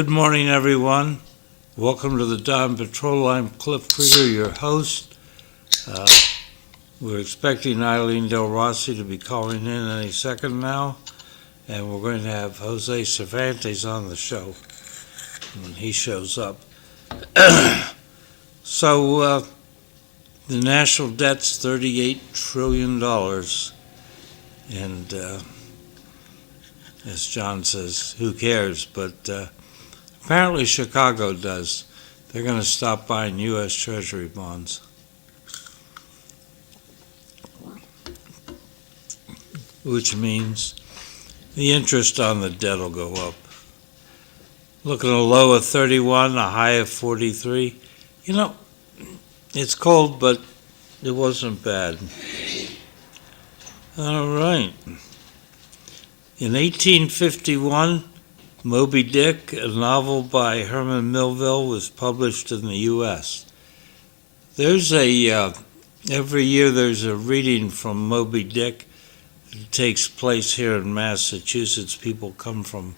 Good morning, everyone. Welcome to the Dawn Patrol. I'm Cliff Krieger, your host. We're expecting Eileen Delrossi to be calling in any second now, and we're going to have Jose Cervantes on the show when he shows up. So, the national debt's $38 trillion, and as John says, who cares? But apparently Chicago does. They're going to stop buying U.S. Treasury bonds. Which means the interest on the debt will go up. Looking at a low of 31, a high of 43. You know, it's cold, but it wasn't bad. All right. In 1851, Moby Dick, a novel by Herman Melville, was published in the U.S. There's every year there's a reading from Moby Dick. It takes place here in Massachusetts. People come from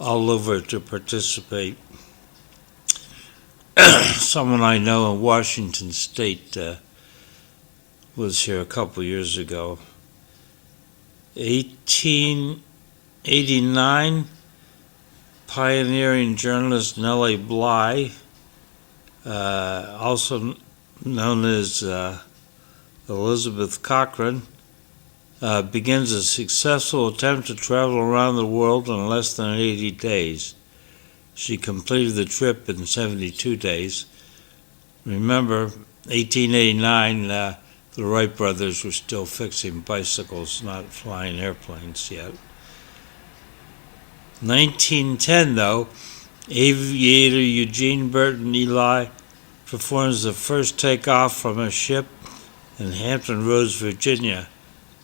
all over to participate. Someone I know in Washington State was here a couple years ago. 1889, pioneering journalist Nellie Bly, also known as Elizabeth Cochrane, begins a successful attempt to travel around the world in less than 80 days. She completed the trip in 72 days. Remember, 1889, the Wright brothers were still fixing bicycles, not flying airplanes yet. 1910, though, aviator Eugene Burton Ely performs the first takeoff from a ship in Hampton Roads, Virginia,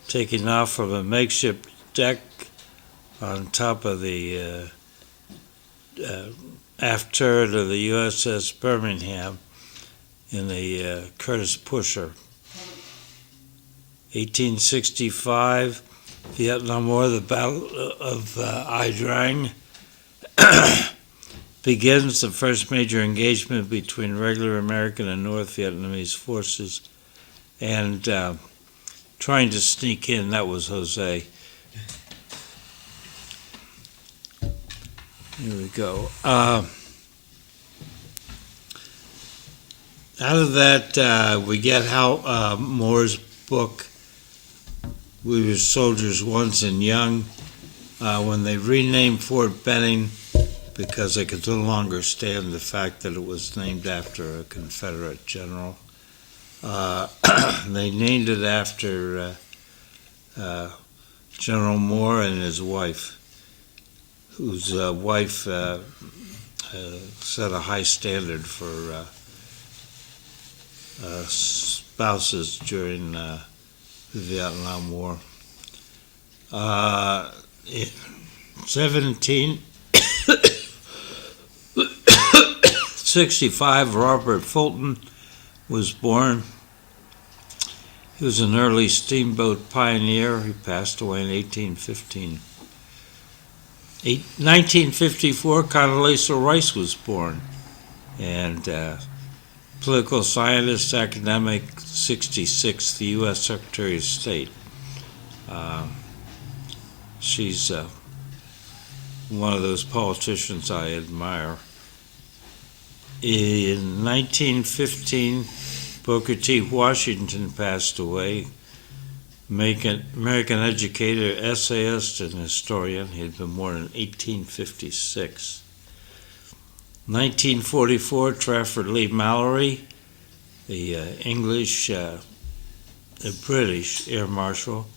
taking off from a makeshift deck on top of the aft turret of the USS Birmingham in a Curtiss pusher. 1865, Vietnam War, the Battle of Ai Drang begins, the first major engagement between regular American and North Vietnamese forces, and trying to sneak in, that was Jose. Here we go. Out of that, we get Hal Moore's book, We Were Soldiers Once and Young, when they renamed Fort Benning because they could no longer stand the fact that it was named after a Confederate general. They named it after General Moore and his wife, whose wife set a high standard for spouses during the Vietnam War. 1765, Robert Fulton was born. He was an early steamboat pioneer. He passed away in 1815. 1954, Condoleezza Rice was born, and political scientist, academic, 66, the U.S. Secretary of State. She's one of those politicians I admire. In 1915, Booker T. Washington passed away, American educator, essayist, and historian. He had been born in 1856. 1944, Trafford Lee Mallory, the British Air Marshal,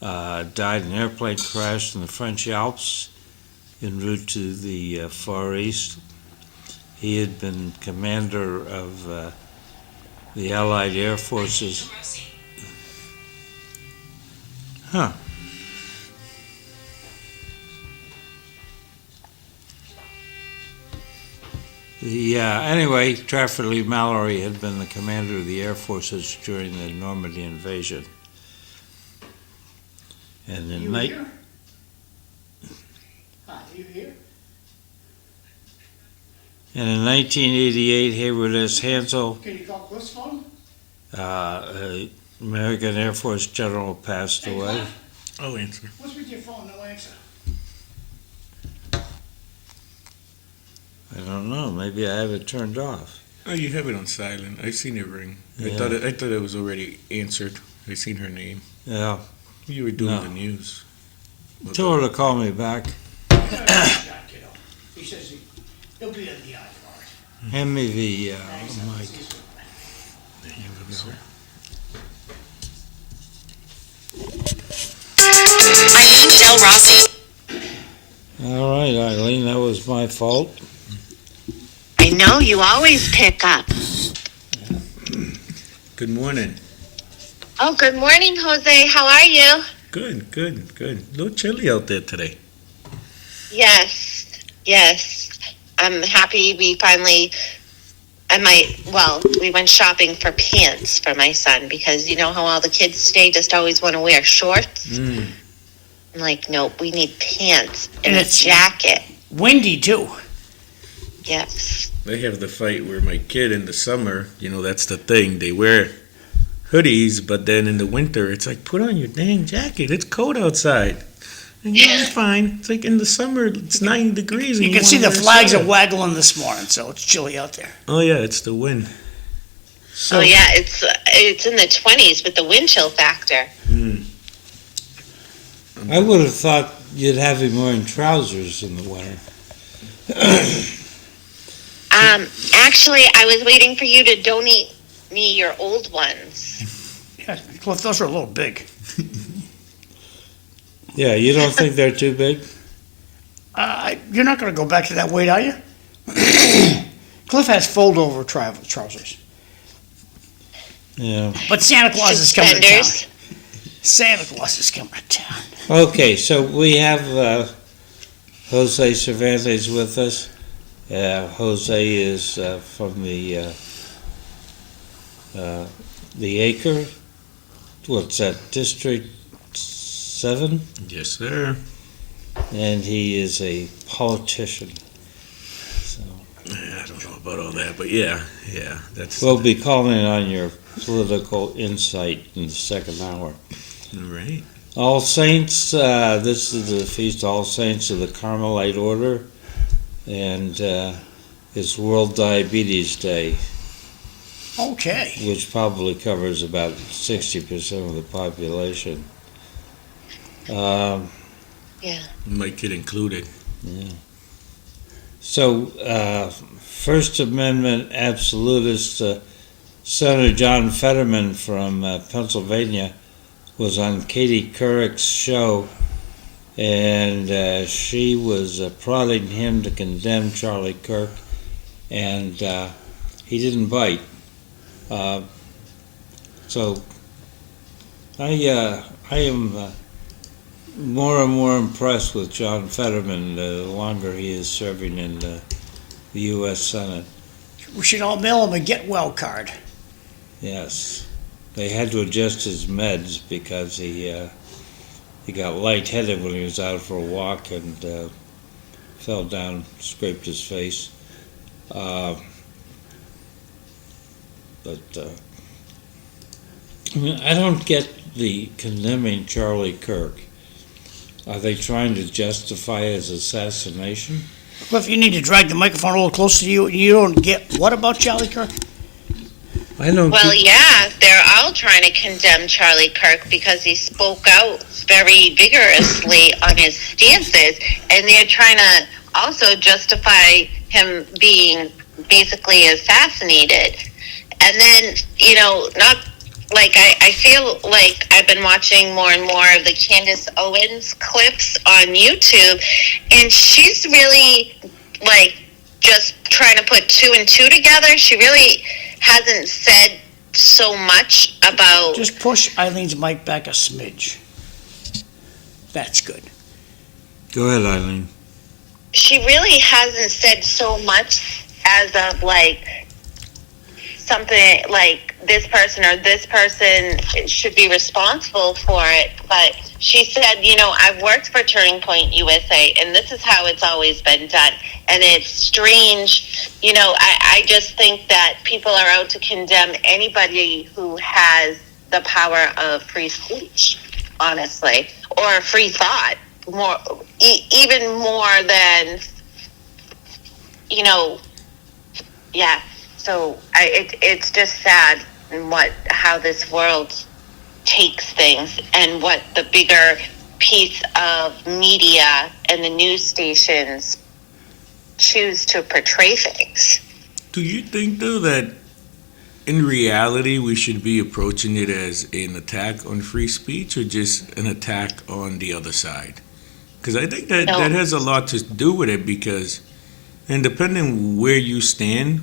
died in an airplane crash in the French Alps en route to the Far East. He had been commander of the Allied Air Forces. Huh. Anyway, Trafford Lee Mallory had been the commander of the Air Forces during the Normandy invasion. And in You here? Hi, you here? And in 1988, Hayward S. Hansel, Can you call Cliff's phone? American Air Force general, passed Hey, away. Cliff, I'll answer. what's with your phone? No answer. I don't know. Maybe I have it turned off. Oh, you have it on silent. I've seen it ring. I Yeah. thought it was already answered. I seen her name. Yeah. You were doing No. the news. Tell her to call me back. He says he'll be in the iPod. Hand me the mic. There you go, sir. Eileen Delrossi. All right, Eileen, that was my fault. I know you always pick up. Good morning. Oh, good morning, Jose. How are you? Good. A little chilly out there today. Yes. I'm happy we finally, we went shopping for pants for my son because you know how all the kids today just always want to wear shorts? I'm like, nope, we need pants and a jacket. Windy, too. Yes. They have the fight where my kid in the summer, that's the thing. They wear hoodies, but then in the winter, it's like, put on your dang jacket. It's cold outside. And it's fine. It's like in the summer, it's 9 degrees. You and can see wanna the wear a flags are sweater. waggling this morning, so it's chilly out there. Oh, yeah, it's the wind. Oh, yeah, it's in the 20s with the wind chill factor. I would have thought you'd have him wearing trousers in the winter. Actually, I was waiting for you to donate me your old ones. Yeah, Cliff, those are a little big. Yeah, you don't think they're too big? You're not going to go back to that weight, are you? Cliff has fold-over trousers. Yeah. But Santa Claus is coming to town. Suspenders. Santa Claus is coming to town. Okay, so we have Jose Cervantes with us. Jose is from the Acre. What's that, District 7? Yes, sir. And he is a politician. So I don't know about all that, but yeah, that's we'll be calling on your political insight in the second hour. all right. All Saints, this is the Feast of All Saints of the Carmelite Order, and it's World Diabetes Day, Okay. which probably covers about 60% of the population. Yeah. Might get included. So, First Amendment absolutist Senator John Fetterman from Pennsylvania was on Katie Couric's show, and she was prodding him to condemn Charlie Kirk, and he didn't bite. So I am more and more impressed with John Fetterman the longer he is serving in the U.S. Senate. We should all mail him a get well card. Yes. They had to adjust his meds because he got lightheaded when he was out for a walk and fell down, scraped his face. I don't get the condemning Charlie Kirk. Are they trying to justify his assassination? Cliff, you need to drag the microphone a little closer to you. You don't get what about Charlie Kirk? I don't. Well, yeah, they're all trying to condemn Charlie Kirk because he spoke out very vigorously on his stances, and they're trying to also justify him being basically assassinated. And then, not like I feel like I've been watching more and more of the Candace Owens clips on YouTube, and she's really just trying to put two and two together. She really hasn't said so much about. Just push Eileen's mic back a smidge. That's good. Go ahead, Eileen. She really hasn't said so much as of something like this person or this person should be responsible for it. But she said, I've worked for Turning Point USA, and this is how it's always been done. And it's strange, I just think that people are out to condemn anybody who has the power of free speech, honestly, or free thought, more, even more than, yeah. So it's just sad how this world takes things, and what the bigger piece of media and the news stations choose to portray things. Do you think, though, that in reality we should be approaching it as an attack on free speech or just an attack on the other side? Because I think that that has a lot to do with it, because, and depending where you stand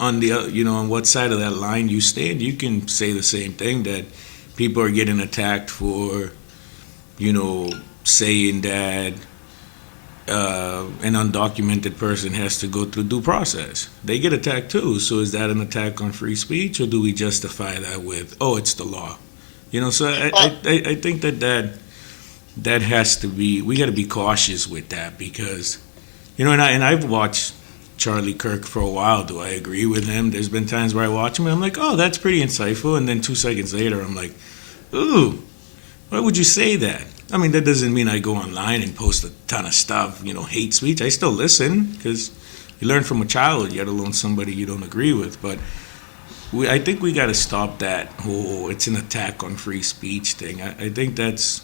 on the, on what side of that line you stand, you can say the same thing, that people are getting attacked for, saying that an undocumented person has to go through due process. They get attacked too. So is that an attack on free speech, or do we justify that with, it's the law? So I think that has to be, we got to be cautious with that, because, and I've watched Charlie Kirk for a while. Do I agree with him? There's been times where I watch him and I'm like, oh, that's pretty insightful. And then 2 seconds later, I'm like, ooh, why would you say that? I mean, that doesn't mean I go online and post a ton of stuff, hate speech. I still listen, because you learn from a child, let alone somebody you don't agree with. But I think we got to stop that whole it's an attack on free speech thing. I think that's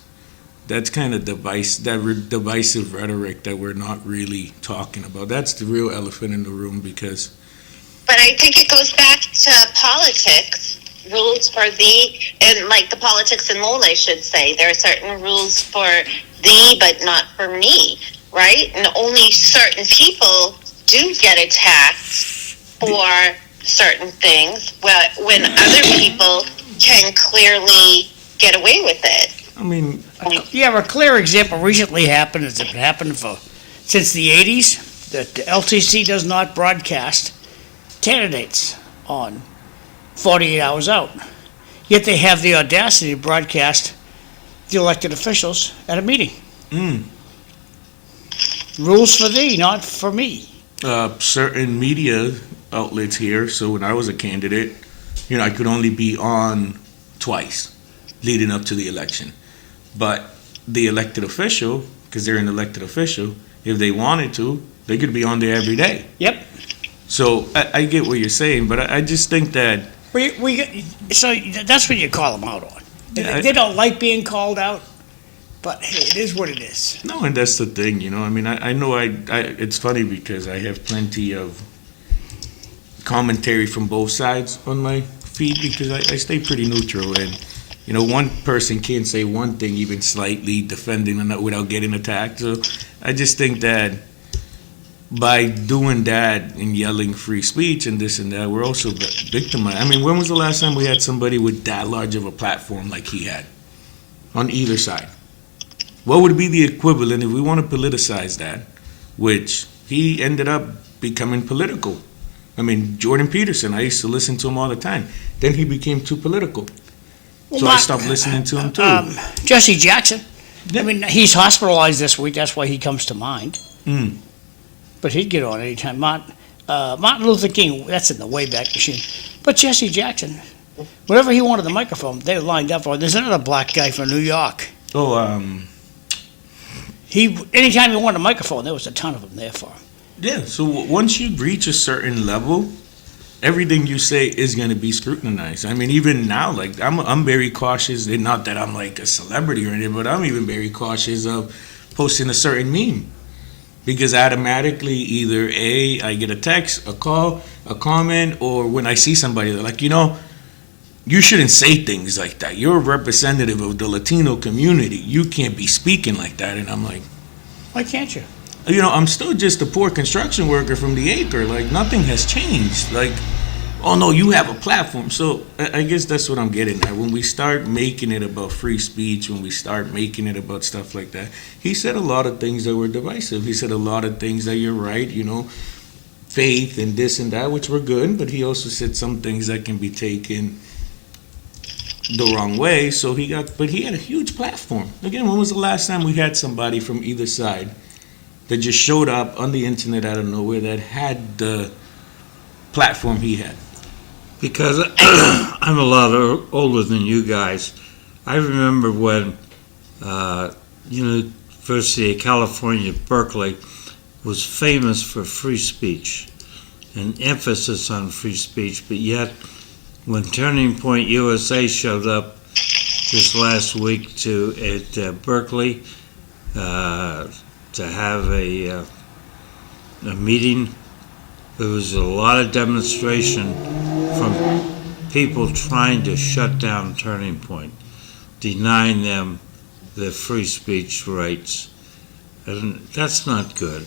kind of divisive rhetoric that we're not really talking about. That's the real elephant in the room, because... But I think it goes back to politics. Rules for thee, and like the politics in Lowell, I should say, there are certain rules for thee, but not for me, right? And only certain people do get attacked for certain things, when other people can clearly get away with it. I mean... Yeah, a clear example recently happened, as it happened since the 80s, that the LTC does not broadcast candidates on 48 hours out. Yet they have the audacity to broadcast the elected officials at a meeting. Rules for thee, not for me. Certain media outlets here, so when I was a candidate, I could only be on twice leading up to the election. But the elected official, because they're an elected official, if they wanted to, they could be on there every day. Yep. So I get what you're saying, but I just think that... So that's what you call them out on. They don't like being called out, but hey, it is what it is. No, and that's the thing, I mean, I know it's funny, because I have plenty of commentary from both sides on my feed, because I stay pretty neutral, and, one person can't say one thing even slightly defending without getting attacked. So I just think that by doing that and yelling free speech and this and that, we're also victimized. I mean, when was the last time we had somebody with that large of a platform like he had on either side? What would be the equivalent if we want to politicize that, which he ended up becoming political? I mean, Jordan Peterson, I used to listen to him all the time. Then he became too political. So I stopped listening to him too. Jesse Jackson. I mean, he's hospitalized this week. That's why he comes to mind. But he'd get on anytime. Martin Luther King, that's in the Wayback Machine. But Jesse Jackson, whenever he wanted the microphone, they lined up for it. There's another black guy from New York. Anytime he wanted a microphone, there was a ton of them there for him. Yeah, so once you reach a certain level, everything you say is going to be scrutinized. I mean, even now, like, I'm very cautious, not that I'm like a celebrity or anything, but I'm even very cautious of posting a certain meme. Because automatically, either A, I get a text, a call, a comment, or when I see somebody, they're like, you shouldn't say things like that. You're a representative of the Latino community. You can't be speaking like that. And I'm like, why can't you? I'm still just a poor construction worker from the acre. Like, nothing has changed. Like, oh no, you have a platform. So I guess that's what I'm getting at. When we start making it about free speech, when we start making it about stuff like that, he said a lot of things that were divisive. He said a lot of things that you're right, faith and this and that, which were good, but he also said some things that can be taken the wrong way. So but he had a huge platform. Again, when was the last time we had somebody from either side that just showed up on the internet out of nowhere that had the platform he had? Because I'm a lot older than you guys. I remember when University of California, Berkeley, was famous for free speech, an emphasis on free speech, but yet when Turning Point USA showed up this last week at Berkeley to have a meeting, there was a lot of demonstration from people trying to shut down Turning Point, denying them their free speech rights, and that's not good.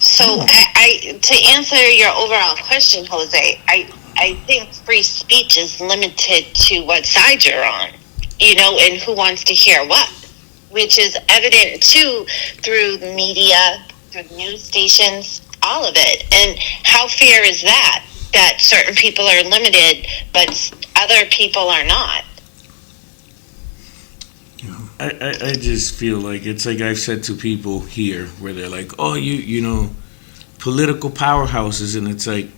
So, I to answer your overall question, Jose, I think free speech is limited to what side you're on, and who wants to hear what, which is evident too through the media, through news stations, all of it. And how fair is that certain people are limited, but other people are not? I just feel like it's like I've said to people here where they're like, oh, you know, political powerhouses, and it's like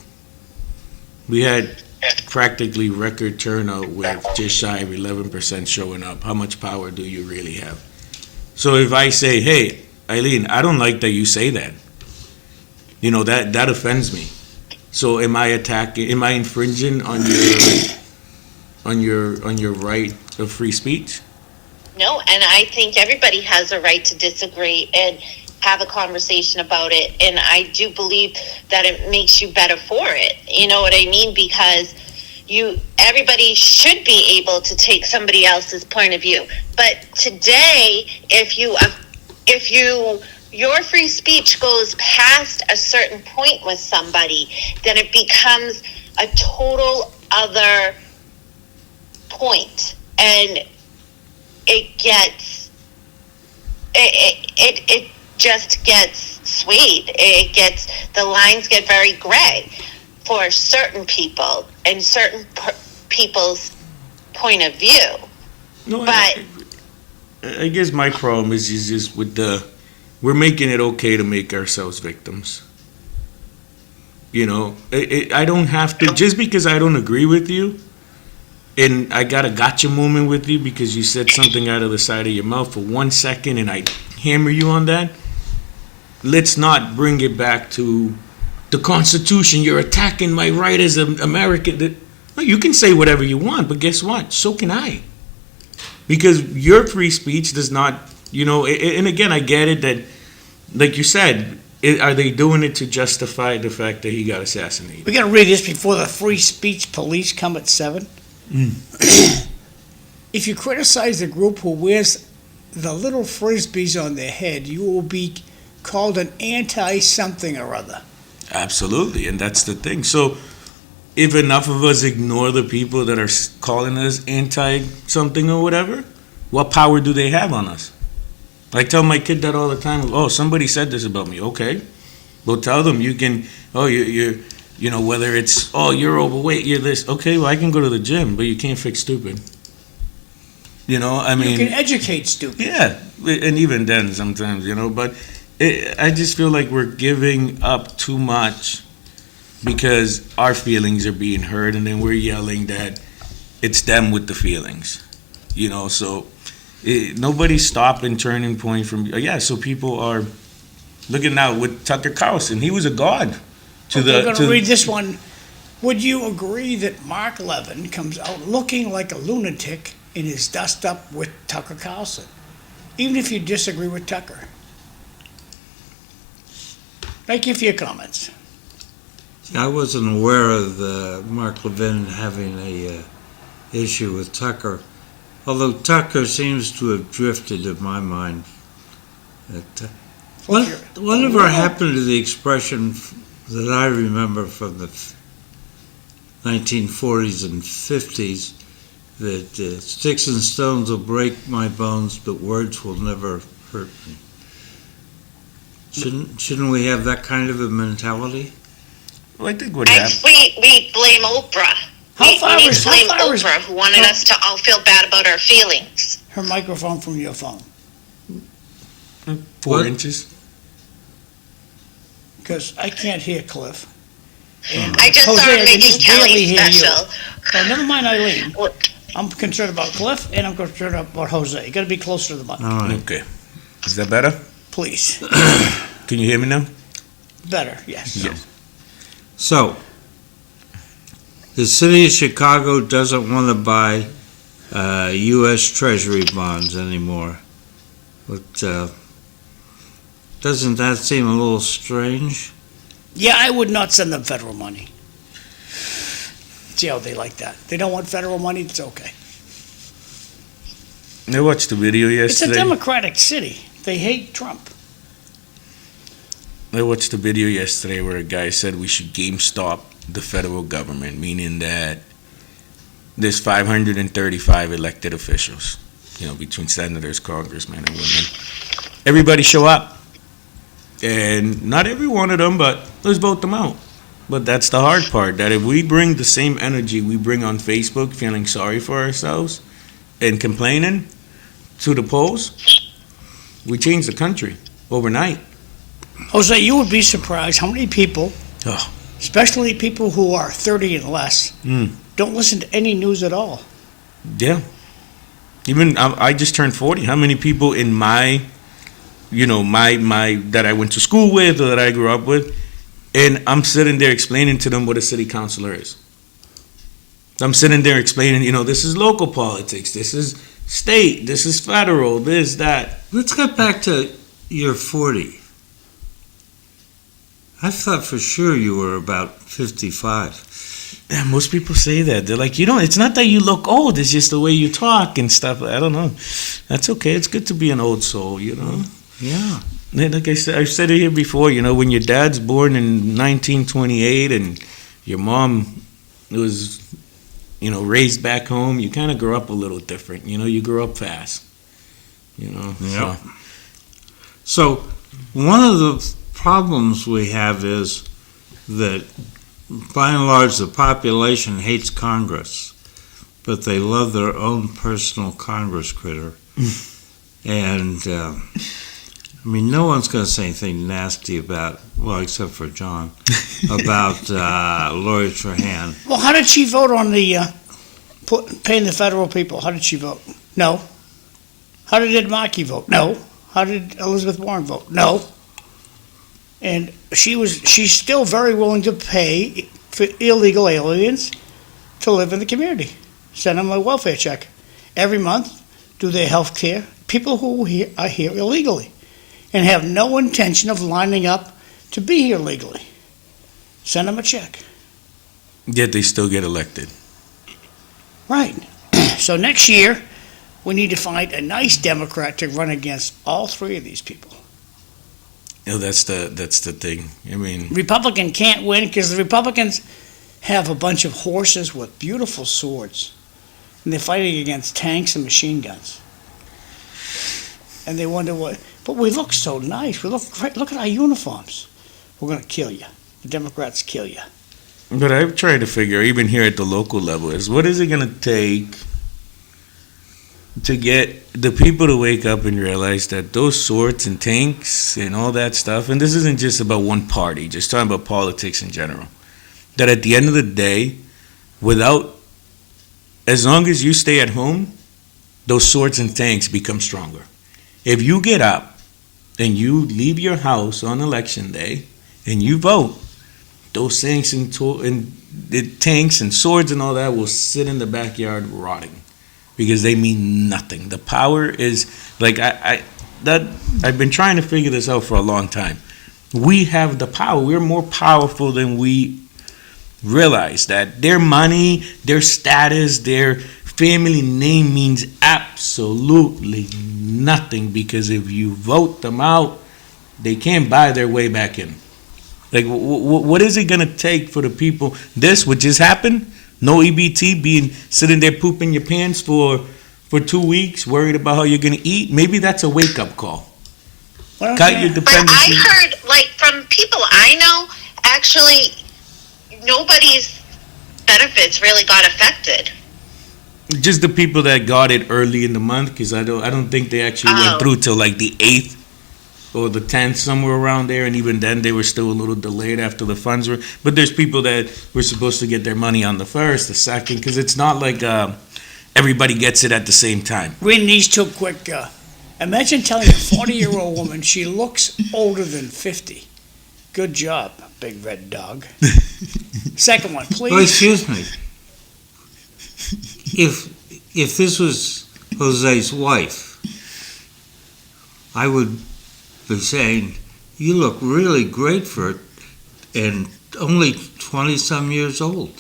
we had practically record turnout with just shy of 11% showing up. How much power do you really have? So if I say, hey, Eileen, I don't like that you say that, that offends me. So am I infringing on your right of free speech? No, and I think everybody has a right to disagree and have a conversation about it. And I do believe that it makes you better for it. You know what I mean? Because everybody should be able to take somebody else's point of view. But today, if your free speech goes past a certain point with somebody, then it becomes a total other point. And it just gets swayed. The lines get very gray for certain people and certain people's point of view. No, but I guess my problem is just with we're making it okay to make ourselves victims. I don't have to, just because I don't agree with you, and I got a gotcha moment with you because you said something out of the side of your mouth for 1 second and I hammer you on that. Let's not bring it back to the Constitution. You're attacking my right as an American. Well, you can say whatever you want, but guess what? So can I. Because your free speech does not, and again, I get it that, like you said, are they doing it to justify the fact that he got assassinated? We got to read this before the free speech police come at 7. If you criticize the group who wears the little frisbees on their head, you will be called an anti-something or other. Absolutely, and that's the thing. So if enough of us ignore the people that are calling us anti-something or whatever, what power do they have on us? I tell my kid that all the time. Oh, somebody said this about me. Okay, well, tell them you can. Oh, you're whether it's, oh, you're overweight, you're this. Okay, well, I can go to the gym, but you can't fix stupid. You can educate stupid. Yeah, and even then sometimes, but I just feel like we're giving up too much because our feelings are being heard, and then we're yelling that it's them with the feelings. So nobody's stopping Turning Point from, so people are looking now with Tucker Carlson. He was a god. We're going to read this one. Would you agree that Mark Levin comes out looking like a lunatic in his dust-up with Tucker Carlson, even if you disagree with Tucker? Thank you for your comments. I wasn't aware of Mark Levin having a issue with Tucker, although Tucker seems to have drifted in my mind. Whatever happened to the expression that I remember from the 1940s and 50s, that sticks and stones will break my bones, but words will never hurt me. Shouldn't we have that kind of a mentality? Well, I think what happened. We blame Oprah. We need to blame Oprah, who wanted us to all feel bad about our feelings. Her microphone from your phone. 4 What? inches. Because I can't hear Cliff. And I just Jose, saw I him can making just barely Kelly hear you. special. Oh, never mind Eileen. Well, I'm concerned about Cliff, and I'm concerned about Jose. You got to be closer to the mic, All right. Okay. Is that better? please. Can you hear me now? Better, yes. Yes. So, the city of Chicago doesn't want to buy U.S. Treasury bonds anymore. But doesn't that seem a little strange? Yeah, I would not send them federal money. See how they like that. They don't want federal money, it's okay. I watched the video It's a yesterday. democratic city. They hate Trump. I watched the video yesterday where a guy said we should GameStop the federal government, meaning that there's 535 elected officials, between senators, congressmen, and women. Everybody show up. And not every one of them, but let's vote them out. But that's the hard part, that if we bring the same energy we bring on Facebook, feeling sorry for ourselves and complaining to the polls, we change the country overnight. Jose, you would be surprised how many people, Oh. especially people who are 30 and less, don't listen to any news at all. Yeah. Even I just turned 40. How many people in my that I went to school with or that I grew up with, and I'm sitting there explaining to them what a city councilor is. I'm sitting there explaining, this is local politics, this is state, this is federal, this, that. Let's get back to your 40. I thought for sure you were about 55. Yeah, most people say that. They're like, it's not that you look old, it's just the way you talk and stuff. I don't know. That's okay. It's good to be an old soul, Yeah. Like I said, I've said it here before, when your dad's born in 1928 and your mom was, raised back home, you kind of grow up a little different. You grow up fast. Yeah. So, one of the problems we have is that by and large the population hates Congress, but they love their own personal Congress critter. And no one's going to say anything nasty about, well, except for John, about Lori Trahan. Well, how did she vote on the paying the federal people? How did she vote? No. How did Ed Markey vote? No. How did Elizabeth Warren vote? No. And she's still very willing to pay for illegal aliens to live in the community. Send them a welfare check every month, do their health care. People who are here illegally and have no intention of lining up to be here legally. Send them a check. Yet they still get elected. Right. So next year, we need to find a nice Democrat to run against all three of these people. That's the thing. Republican can't win because the Republicans have a bunch of horses with beautiful swords, and they're fighting against tanks and machine guns. And they wonder what. But we look so nice. We look great. Look at our uniforms. We're going to kill you. The Democrats kill you. But I've tried to figure, even here at the local level, is what is it going to take to get the people to wake up and realize that those swords and tanks and all that stuff, and this isn't just about one party, just talking about politics in general, that at the end of the day, as long as you stay at home, those swords and tanks become stronger. If you get up and you leave your house on election day and you vote, those tanks and the tanks and swords and all that will sit in the backyard rotting because they mean nothing. The power is like I've been trying to figure this out for a long time. We have the power. We're more powerful than we realize. That their money, their status, their family name means absolutely nothing because if you vote them out, they can't buy their way back in. Like, what is it going to take for the people? This would just happen? No EBT, sitting there pooping your pants for 2 weeks, worried about how you're going to eat? Maybe that's a wake-up call. Well, Cut yeah. your But dependency. I heard, from people I know, actually, nobody's benefits really got affected. Just the people that got it early in the month, because I don't think they actually went Oh. through till like the 8th or the 10th, somewhere around there, and even then they were still a little delayed after the funds were. But there's people that were supposed to get their money on the 1st, the 2nd, because it's not like everybody gets it at the same time. Reading these too quick. Imagine telling a 40-year-old woman she looks older than 50. Good job, big red dog. Second one, please. Well, excuse me. If this was Jose's wife, I would be saying, you look really great for it, and only 20-some years old.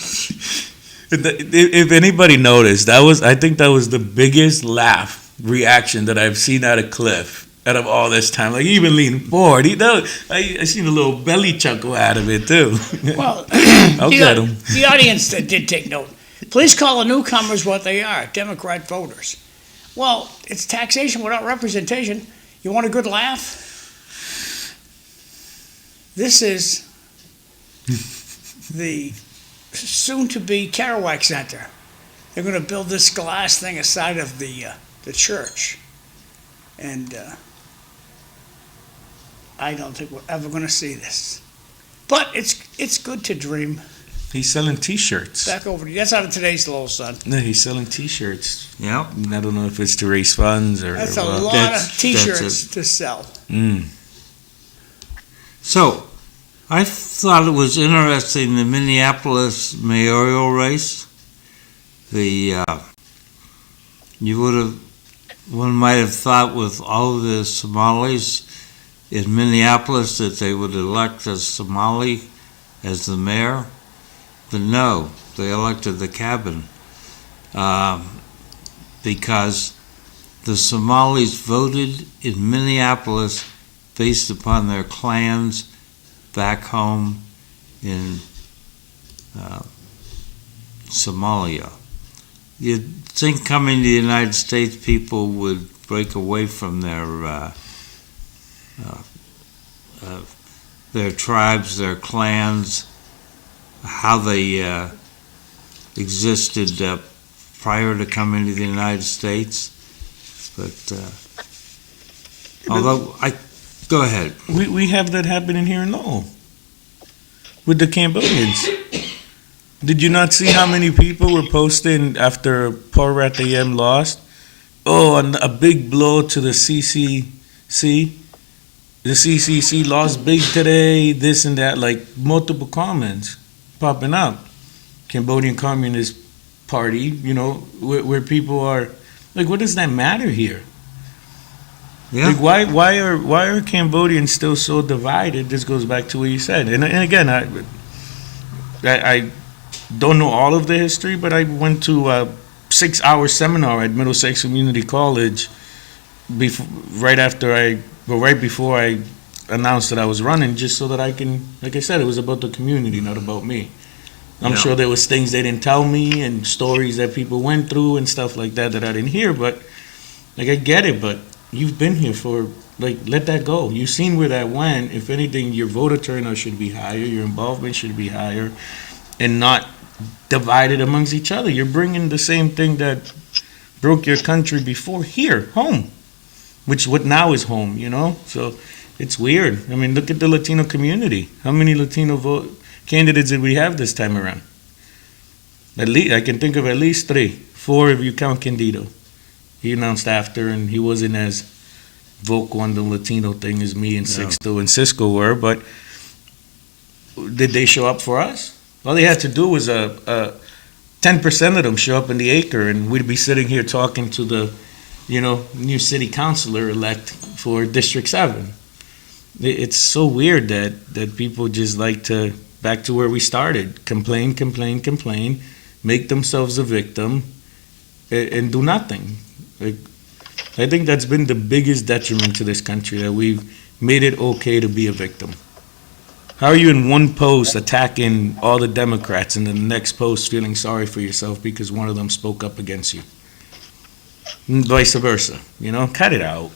If anybody noticed, I think that was the biggest laugh reaction that I've seen out of Cliff out of all this time. Like, he even leaned forward. I seen a little belly chuckle out of it too. Well, I'll get him. The audience that did take note. Please call the newcomers what they are, Democrat voters. Well, it's taxation without representation. You want a good laugh? This is the soon-to-be Kerouac Center. They're going to build this glass thing aside of the church. And I don't think we're ever going to see this. But it's good to dream. He's selling T-shirts. Back over to you. That's out of today's Lowell Sun. No, he's selling T-shirts. Yeah. I don't know if it's to raise funds or. That's a what. lot of T-shirts to sell. So, I thought it was interesting, the Minneapolis mayoral race. One might have thought with all of the Somalis in Minneapolis that they would elect a Somali as the mayor, but no, they elected the cabin because the Somalis voted in Minneapolis based upon their clans back home in Somalia. You'd think coming to the United States, people would break away from their tribes, their clans, how they existed prior to coming to the United States. But go ahead. We have that happening here in Lowell with the Cambodians. Did you not see how many people were posting after Paul Ratayem lost? Oh, and a big blow to the CCC. The CCC lost big today, this and that, like multiple comments popping up. Cambodian Communist Party, where people are, like, what does that matter here? Yeah. Like, why are Cambodians still so divided? This goes back to what you said. And again, I don't know all of the history, but I went to a 6-hour seminar at Middlesex Community College right before I announced that I was running, just so that I can, like I said, it was about the community, not about me. I'm sure there was things they didn't tell me and stories that people went through and stuff like that I didn't hear, but like, I get it, but you've been here for, like, let that go. You've seen where that went. If anything, your voter turnout should be higher, your involvement should be higher, and not divided amongst each other. You're bringing the same thing that broke your country before here, home, which what now is home, So it's weird. I mean, look at the Latino community. How many Latino candidates did we have this time around? At least I can think of at least 3, 4 if you count Candido. He announced after, and he wasn't as vocal on the Latino thing as me and Sixto and Cisco were. But did they show up for us? All they had to do was 10% of them show up in the acre, and we'd be sitting here talking to the, new city councilor elect for District 7. It's so weird that people just like to, back to where we started, complain, make themselves a victim, and do nothing. Like, I think that's been the biggest detriment to this country, that we've made it okay to be a victim. How are you in one post attacking all the Democrats and then the next post feeling sorry for yourself because one of them spoke up against you? And vice versa. Cut it out.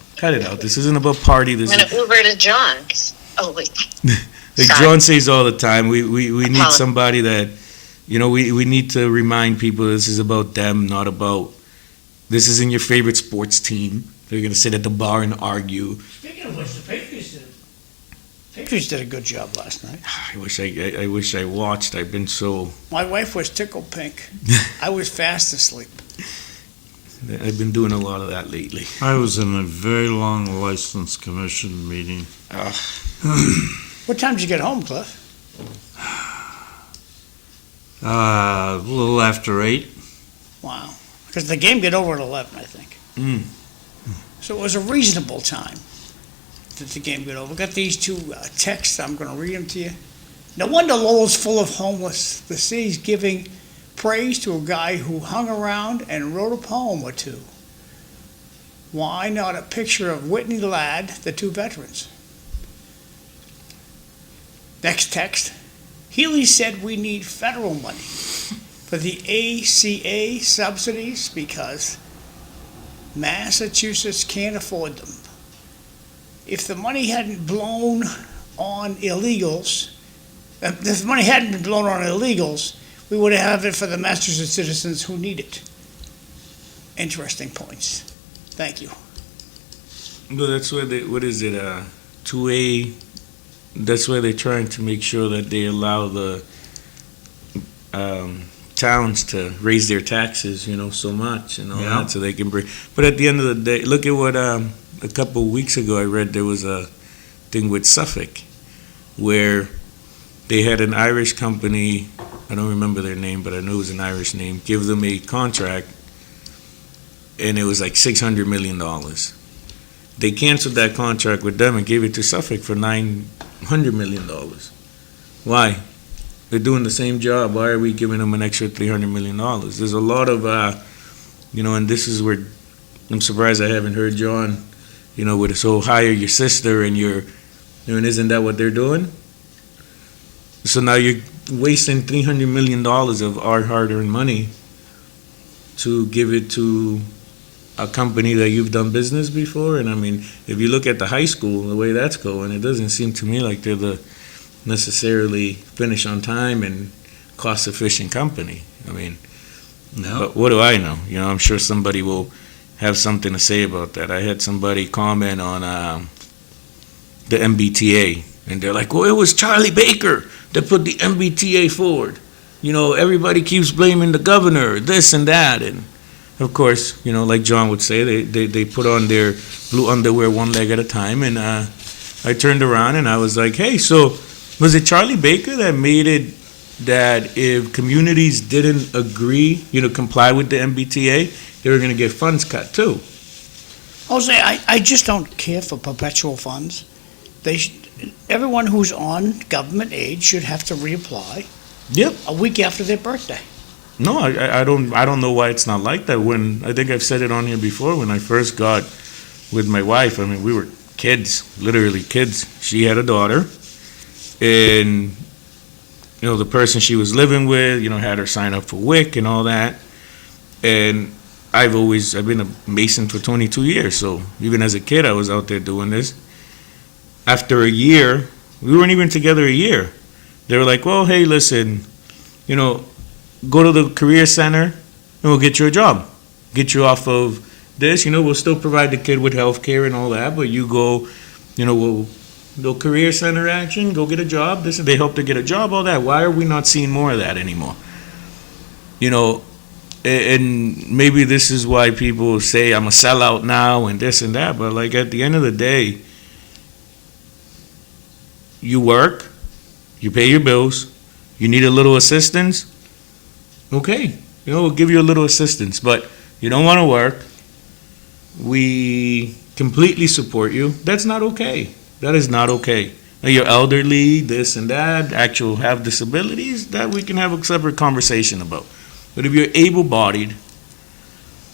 This isn't about party. I'm going to Uber to John's. Oh, wait. Like John says all the time, we need somebody that, we need to remind people this is about them, not about, this isn't your favorite sports team. They're going to sit at the bar and argue. Speaking of which, the Patriots Patriots did a good job last night. I wish I watched. I've been so. My wife was tickled pink. I was fast asleep. I've been doing a lot of that lately. I was in a very long license commission meeting. What time did you get home, Cliff? A little after 8. Wow. Because the game got over at 11, I think. Mm. So it was a reasonable time that the game got over. Got these two texts. I'm going to read them to you. No wonder Lowell's full of homeless. The city's giving praise to a guy who hung around and wrote a poem or two. Why not a picture of Whitney Ladd, the two veterans? Next text. Healy said we need federal money for the ACA subsidies because Massachusetts can't afford them. If the money hadn't blown on illegals, we would have it for the Massachusetts citizens who need it. Interesting points. Thank you. Well, that's where they, 2A, that's where they're trying to make sure that they allow the towns to raise their taxes, so much and all that, so they can bring. But at the end of the day, look at what a couple of weeks ago I read there was a thing with Suffolk where they had an Irish company, I don't remember their name, but I know it was an Irish name, give them a contract, and it was like $600 million. They canceled that contract with them and gave it to Suffolk for $900 million. Why? They're doing the same job. Why are we giving them an extra $300 million? There's a lot of, and this is where I'm surprised I haven't heard John, with this whole hire your sister and isn't that what they're doing? So now you're wasting $300 million of our hard-earned money to give it to a company that you've done business before. And I mean, if you look at the high school, the way that's going, it doesn't seem to me like they're the necessarily finish on time and cost-efficient company. I mean, No. but what do I know? I'm sure somebody will have something to say about that. I had somebody comment on the MBTA, and they're like, well, it was Charlie Baker that put the MBTA forward. Everybody keeps blaming the governor, this and that. And of course, like John would say, they put on their blue underwear one leg at a time. And I turned around and I was like, hey, so was it Charlie Baker that made it that if communities didn't agree, comply with the MBTA, they were going to get funds cut too? Jose, I just don't care for perpetual funds. Everyone who's on government aid should have to reapply. Yep. A week after their birthday. No, I don't know why it's not like that. When I think I've said it on here before, when I first got with my wife, I mean, we were kids, literally kids. She had a daughter, and the person she was living with, had her sign up for WIC and all that. And I've been a Mason for 22 years, so even as a kid, I was out there doing this. After a year, we weren't even together a year. They were like, well, hey, listen, go to the career center and we'll get you a job. Get you off of this, we'll still provide the kid with health care and all that, but you go, we'll career center action, go get a job. They help to get a job, all that. Why are we not seeing more of that anymore? And maybe this is why people say I'm a sellout now and this and that, but like at the end of the day, you work, you pay your bills, you need a little assistance, okay, we'll give you a little assistance, but you don't want to work, we completely support you, that's not okay. That is not okay. Now you're elderly, this and that, have disabilities, that we can have a separate conversation about. But if you're able-bodied,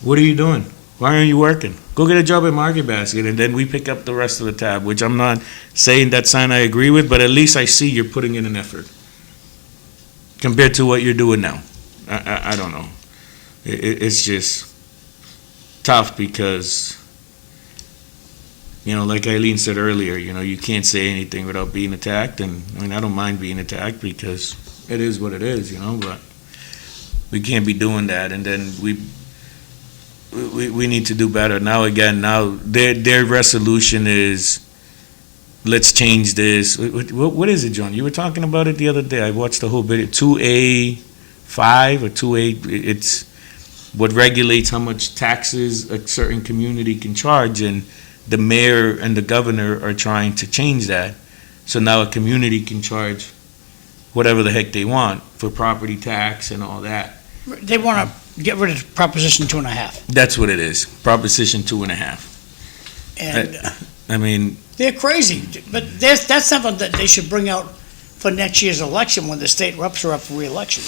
what are you doing? Why aren't you working? Go get a job at Market Basket, and then we pick up the rest of the tab, which I'm not saying that sign I agree with, but at least I see you're putting in an effort compared to what you're doing now. I don't know. It's just tough because, like Eileen said earlier, you can't say anything without being attacked, and I mean, I don't mind being attacked because it is what it is, but we can't be doing that, and then we need to do better. Now their resolution is let's change this. What is it, John? You were talking about it the other day. I watched the whole video. 2A5 or 2A. It's what regulates how much taxes a certain community can charge, and the mayor and the governor are trying to change that. So now a community can charge whatever the heck they want for property tax and all that. They want to get rid of Proposition 2.5. That's what it is. Proposition 2.5. And I mean, they're crazy. But that's something that they should bring out for next year's election when the state reps are up for re-election.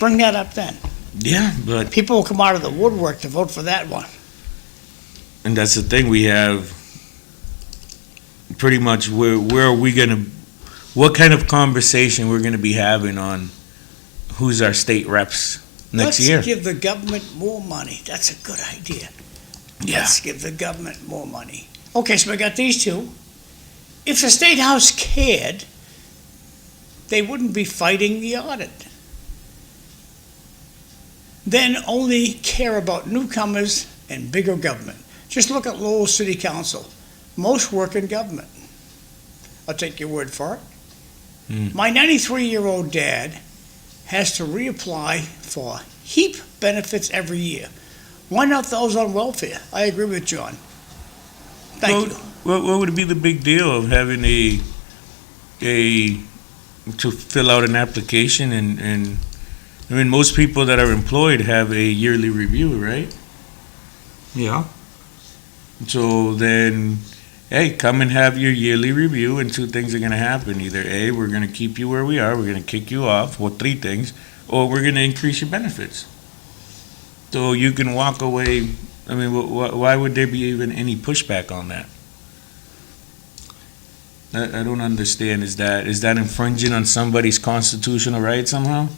Bring that up then. yeah, but People will come out of the woodwork to vote for that one. and that's the thing. We have pretty much where are we gonna? What kind of conversation we're gonna be having on who's our state reps next year? Let's give the government more money. That's a good idea. Yeah. Let's give the government more money. Okay, so we got these two. If the State House cared, they wouldn't be fighting the audit. Then only care about newcomers and bigger government. Just look at Lowell City Council. Most work in government. I'll take your word for it. My 93-year-old dad has to reapply for HEAP benefits every year. Why not those on welfare? I agree with John. Thank you. What would be the big deal of having a to fill out an application and I mean most people that are employed have a yearly review, right? Yeah. So then, hey, come and have your yearly review, and two things are going to happen. Either A, we're going to keep you where we are, we're going to kick you off, well, three things, or we're going to increase your benefits. So you can walk away. I mean, why would there be even any pushback on that? I don't understand. Is that infringing on somebody's constitutional right somehow?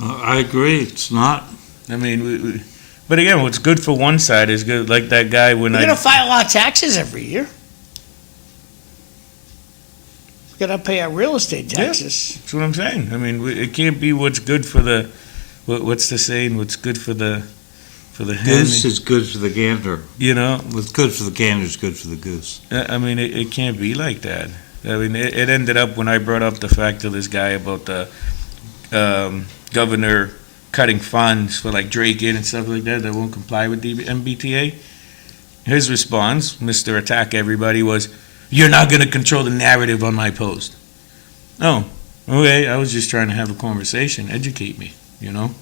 I agree. It's not. I mean, but again, what's good for one side is good. Like that guy when We're going to file our taxes every year. We're going to pay our real estate taxes. That's what I'm saying. I mean, it can't be what's good for the. What's the saying? What's good for the hen? Goose is good for the gander. You know. What's good for the gander is good for the goose. I mean, it can't be like that. I mean, it ended up when I brought up the fact of this guy about the governor cutting funds for like Drake-In and stuff like that won't comply with the MBTA. His response, Mr. Attack Everybody, was, "You're not going to control the narrative on my post." Oh, okay. I was just trying to have a conversation, educate me. You know.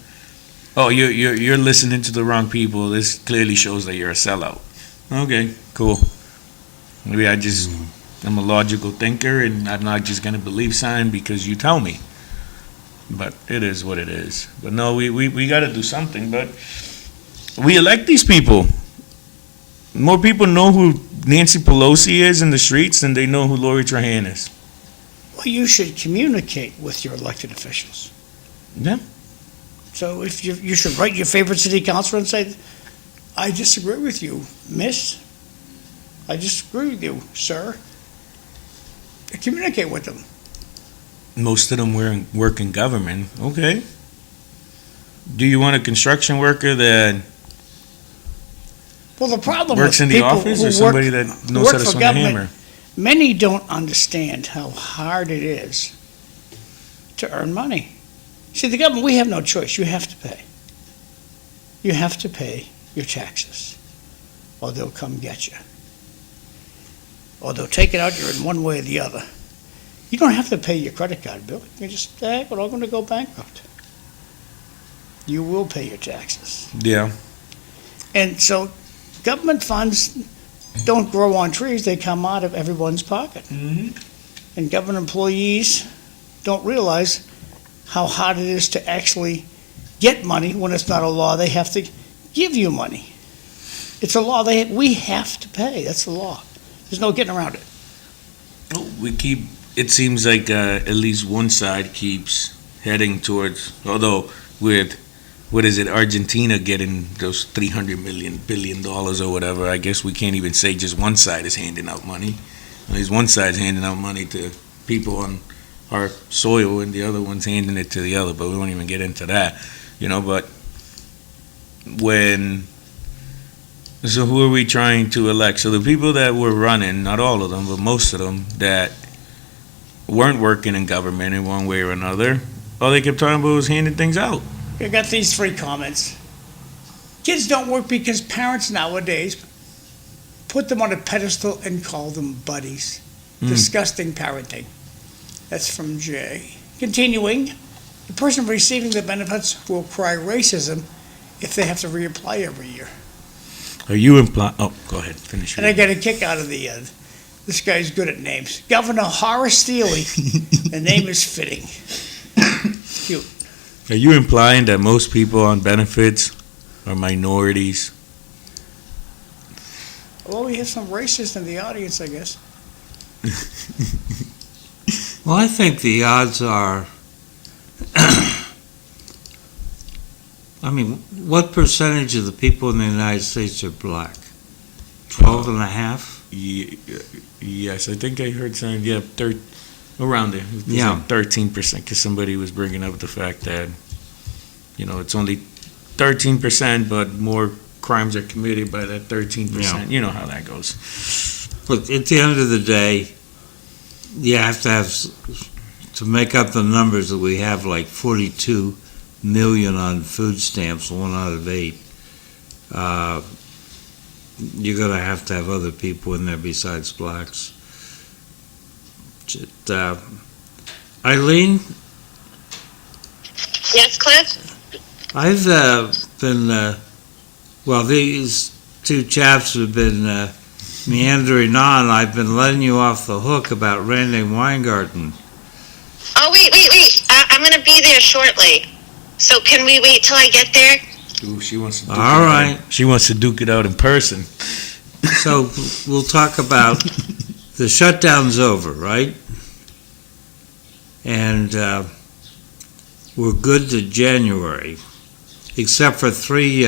Oh, you're listening to the wrong people. This clearly shows that you're a sellout. Okay, cool. Maybe I'm a logical thinker, and I'm not just going to believe something because you tell me. But it is what it is. But no, we got to do something. But we elect these people. More people know who Nancy Pelosi is in the streets than they know who Lori Trahan is. Well, you should communicate with your elected officials. Yeah. So if you should write your favorite city councilor and say, "I disagree with you, miss. I disagree with you, sir." Communicate with them. Most of them work in government. Okay. Do you want a construction worker that Well, the problem works with in the people office who or somebody work, that knows how to for swing a government, hammer? many don't understand how hard it is to earn money. See, the government, we have no choice. You have to pay. You have to pay your taxes, or they'll come get you. Or they'll take it out you in one way or the other. You don't have to pay your credit card bill. You just say, "We're all going to go bankrupt." You will pay your taxes. Yeah. And so government funds don't grow on trees. They come out of everyone's pocket. Mm-hmm. And government employees don't realize how hard it is to actually get money when it's not a law. They have to give you money. It's a law. We have to pay. That's the law. There's no getting around it. It seems like at least one side keeps heading towards, although with, what is it, Argentina getting those $300 billion or whatever, I guess we can't even say just one side is handing out money. At least one side's handing out money to people on our soil and the other one's handing it to the other, but we won't even get into that, you know. But when So who are we trying to elect? So the people that were running, not all of them, but most of them, that weren't working in government in one way or another, all they kept talking about was handing things out. I got these 3 comments. Kids don't work because parents nowadays put them on a pedestal and call them buddies. Disgusting parenting. That's from Jay. Continuing, the person receiving the benefits will cry racism if they have to reapply every year. Are you implying? Oh, go ahead. Finish. And I get a kick out of this guy's good at names. Governor Horace Steele. The name is fitting. Cute. Are you implying that most people on benefits are minorities? Well, we have some racists in the audience, I guess. Well, I think the odds are, I mean, what percentage of the people in the United States are black? 12 and a half? Yes, I think I heard something. Yeah, around there. Yeah. 13%, because somebody was bringing up the fact that, it's only 13%, but more crimes are committed by that 13%. Yeah. You know how that goes. But at the end of the day, you have to make up the numbers that we have like 42 million on food stamps, 1 out of 8. You're going to have other people in there besides blacks. Eileen, Yes, Cliff? I've been, these 2 chaps have been meandering on. I've been letting you off the hook about Randy Weingarten. Oh, wait. I'm going to be there shortly. So can we wait till I get there? Ooh, she wants to duke All it right. out. She wants to duke it out in person. So we'll talk about the shutdown's over, right? And we're good to January, except for three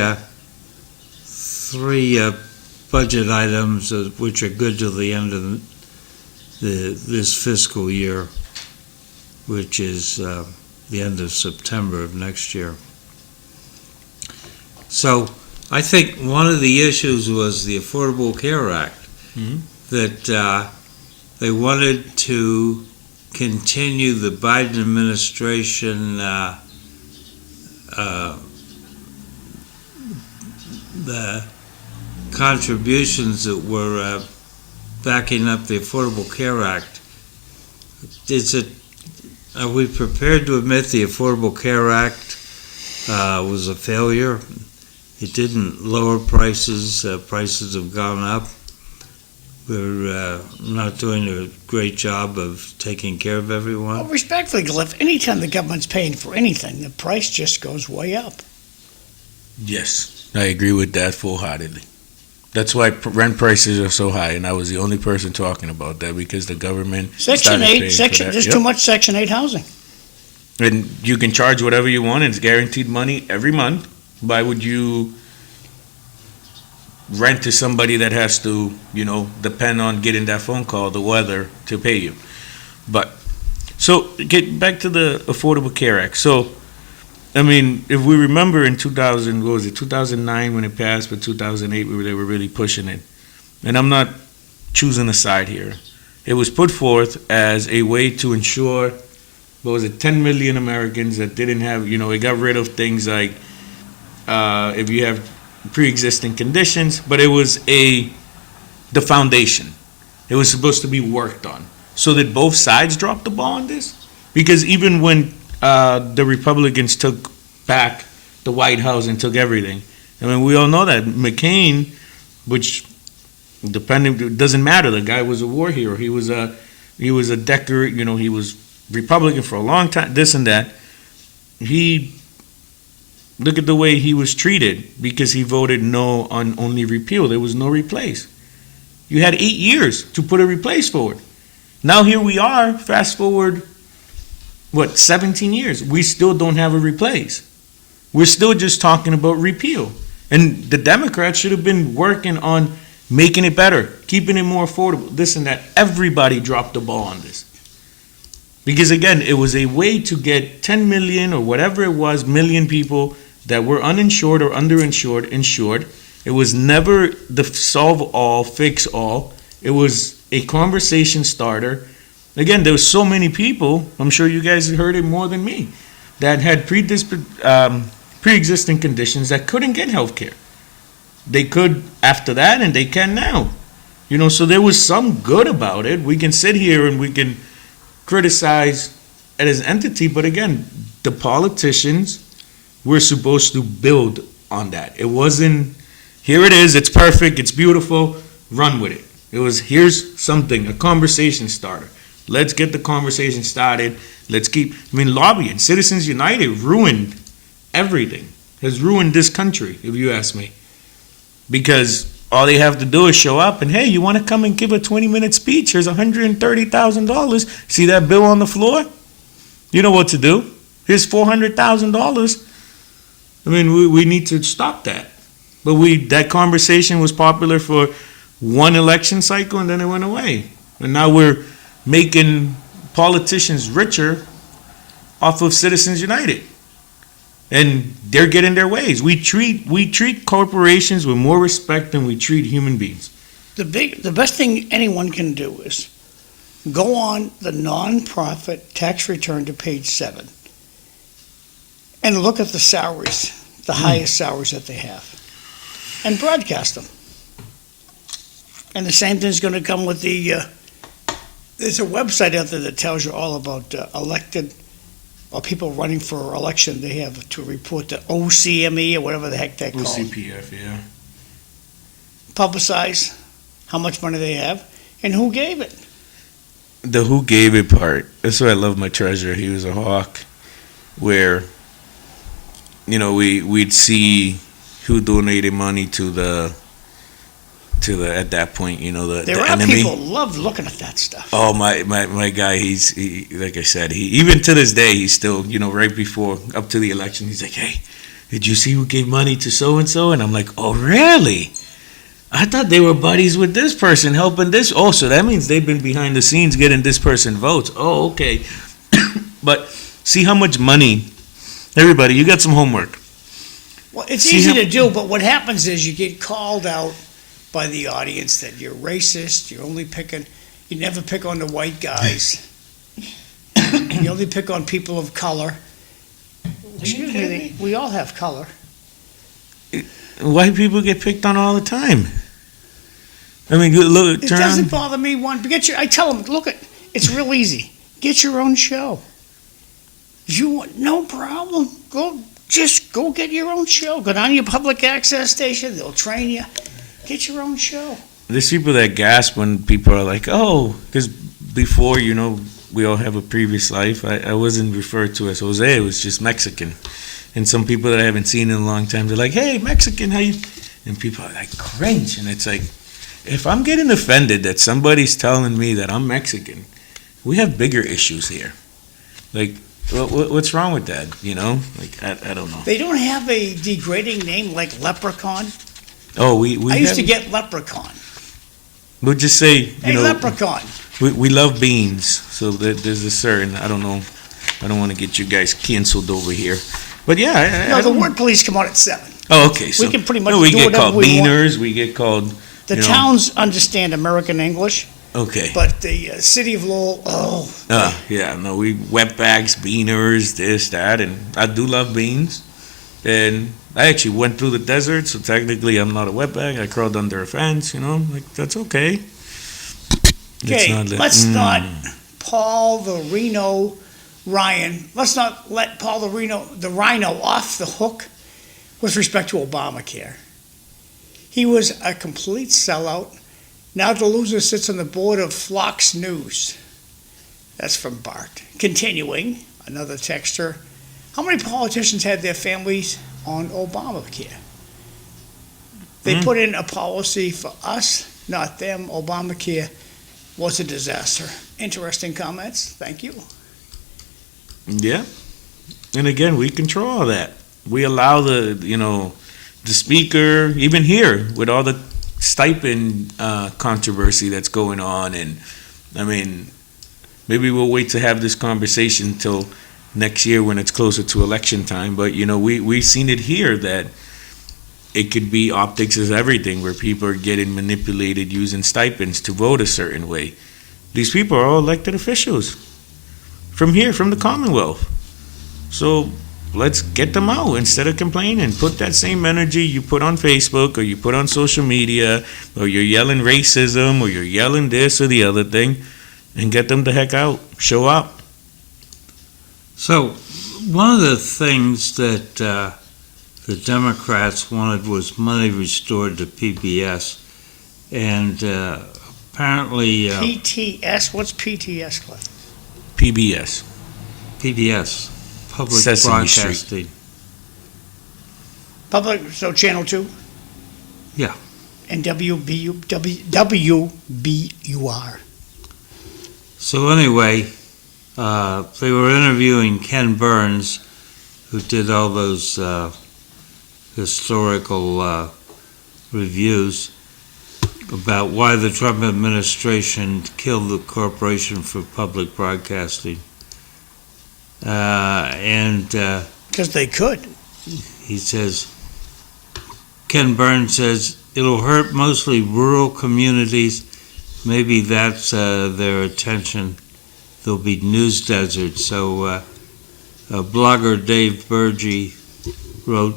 budget items which are good till the end of this fiscal year, which is the end of September of next year. So I think one of the issues was the Affordable Care Act, that they wanted to continue the Biden administration the contributions that were backing up the Affordable Care Act. Are we prepared to admit the Affordable Care Act was a failure? It didn't lower prices. Prices have gone up. We're not doing a great job of taking care of everyone. Well, respectfully, Cliff, anytime the government's paying for anything, the price just goes way up. Yes, I agree with that full-heartedly. That's why rent prices are so high, and I was the only person talking about that because the government Section started 8, paying for that. there's Yep. too much Section 8 housing. And you can charge whatever you want, and it's guaranteed money every month. Why would you rent to somebody that has to, depend on getting that phone call, the weather, to pay you? But, so, get back to the Affordable Care Act. So, I mean, if we remember in 2009 when it passed, but 2008 they were really pushing it. And I'm not choosing a side here. It was put forth as a way to ensure, 10 million Americans that didn't have, it got rid of things like if you have pre-existing conditions, but it was the foundation. It was supposed to be worked on. So did both sides drop the ball on this? Because even when the Republicans took back the White House and took everything, I mean, we all know that McCain, which it doesn't matter. The guy was a war hero. He was a decorator. He was Republican for a long time. This and that. Look at the way he was treated because he voted no on only repeal. There was no replace. You had 8 years to put a replace forward. Now here we are. Fast forward, 17 years? We still don't have a replace. We're still just talking about repeal. And the Democrats should have been working on making it better, keeping it more affordable, this and that. Everybody dropped the ball on this. Because again, it was a way to get 10 million or whatever it was, million people that were uninsured or underinsured, insured, It was never the solve all, fix all. It was a conversation starter. Again, there were so many people, I'm sure you guys heard it more than me, that had pre-existing conditions that couldn't get health care. They could after that, and they can now. So there was some good about it. We can sit here and we can criticize it as an entity, but again, the politicians were supposed to build on that. It wasn't, here it is, it's perfect, it's beautiful, run with it. It was, here's something, a conversation starter. Let's get the conversation started. Let's keep, lobbying. Citizens United ruined everything, has ruined this country, if you ask me. Because all they have to do is show up and, hey, you want to come and give a 20-minute speech? Here's $130,000. See that bill on the floor? You know what to do. Here's $400,000. We need to stop that. But that conversation was popular for one election cycle, and then it went away. And now we're making politicians richer off of Citizens United. And they're getting their ways. We treat corporations with more respect than we treat human beings. The best thing anyone can do is go on the nonprofit tax return to page 7 and look at the salaries, the highest salaries that they have, and broadcast them. And the same thing's going to come with there's a website out there that tells you all about elected or people running for election. They have to report the OCME or whatever the heck they call it. OCPF, yeah. Publicize how much money they have and who gave it. The who gave it part, that's why I love my treasurer. He was a hawk where, we'd see who donated money to the at that point, the enemy. People love looking at that stuff. Oh, my guy, he like I said, he even to this day, he's still, right before, up to the election, he's like, hey, did you see who gave money to so-and-so? And I'm like, oh, really? I thought they were buddies with this person helping this. Oh, so that means they've been behind the scenes getting this person votes. Oh, okay. But see how much money, everybody, you got some homework. Well, it's easy to do, but what happens is you get called out by the audience that you're racist, you never pick on the white guys. You only pick on people of color. Excuse me, we all have color. White people get picked on all the time. Look, it doesn't bother me one. I tell them, look, it's real easy. Get your own show. No problem. Just go get your own show. Go down to your public access station. They'll train you. Get your own show. There's people that gasp when people are like, oh, because before, we all have a previous life. I wasn't referred to as Jose. It was just Mexican. And some people that I haven't seen in a long time, they're like, hey, Mexican, how you? And people are like, cringe. And it's like, if I'm getting offended that somebody's telling me that I'm Mexican, we have bigger issues here. Like, what's wrong with that? I don't know. They don't have a degrading name like Leprechaun. Oh, I used to get Leprechaun. We'll just say, Hey, Leprechaun. we love beans. So there's a certain, I don't know, I don't want to get you guys canceled over here. But yeah. The word police come out at 7. Oh, okay. So we can pretty much we do get whatever called we beaners. want. We get called. The towns understand American English. Okay. But the city of Lowell, yeah. No, we wetbacks, beaners, this, that, and I do love beans. And I actually went through the desert, so technically I'm not a wetback. I crawled under a fence, that's okay. Okay, let's not Paul the Reno Ryan. Let's not let Paul the Rhino off the hook with respect to Obamacare. He was a complete sellout. Now the loser sits on the board of Fox News. That's from Bart. Continuing, another texter. How many politicians had their families on Obamacare? They put in a policy for us, not them. Obamacare was a disaster. Interesting comments. Thank you. Yeah. And again, we control all that. We allow the speaker, even here, with all the stipend controversy that's going on. And, maybe we'll wait to have this conversation till next year when it's closer to election time. But, we've seen it here that it could be optics is everything, where people are getting manipulated using stipends to vote a certain way. These people are all elected officials from here, from the Commonwealth. So let's get them out instead of complaining. Put that same energy you put on Facebook or you put on social media, or you're yelling racism or you're yelling this or the other thing, and get them the heck out. Show up. So, one of the things that the Democrats wanted was money restored to PBS, and apparently PTS, what's PTS, Cliff? PBS. PBS, Public Sesame Street. Broadcasting. Public, so Channel 2? Yeah. And WBUR. So anyway, they were interviewing Ken Burns, who did all those historical reviews about why the Trump administration killed the Corporation for Public Broadcasting. Because they could. He says, Ken Burns says, it'll hurt mostly rural communities. Maybe that's their attention. There'll be news deserts. So blogger Dave Burgee wrote,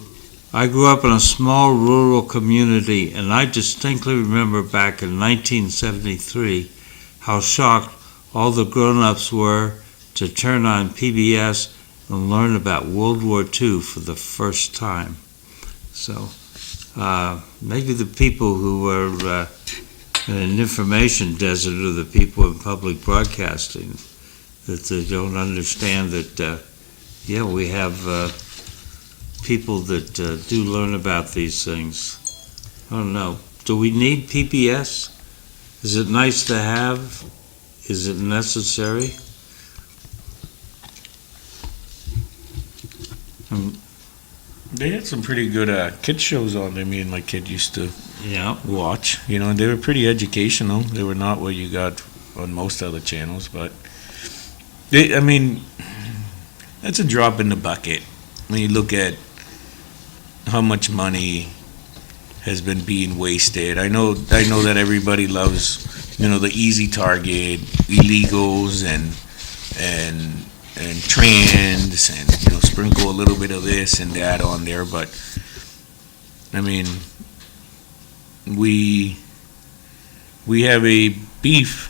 I grew up in a small rural community, and I distinctly remember back in 1973 how shocked all the grown-ups were to turn on PBS and learn about World War II for the first time. So maybe the people who were in an information desert are the people in public broadcasting, that they don't understand that, we have people that do learn about these things. I don't know. Do we need PBS? Is it nice to have? Is it necessary? They had some pretty good kid shows on there. Me and my kid used to watch. And they were pretty educational. They were not what you got on most other channels, but that's a drop in the bucket when you look at how much money has been being wasted. I know that everybody loves, the easy target, illegals and trans, and sprinkle a little bit of this and that on there, but we have a beef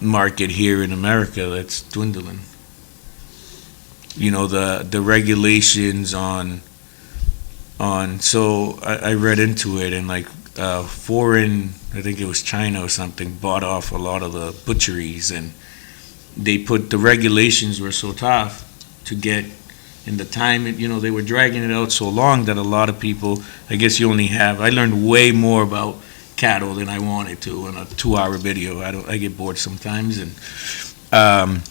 market here in America that's dwindling. The regulations on so I read into it, and foreign, I think it was China or something, bought off a lot of the butcheries, and they put the regulations were so tough to get in the time, they were dragging it out so long that a lot of people, I guess I learned way more about cattle than I wanted to in a 2-hour video. I get bored sometimes, and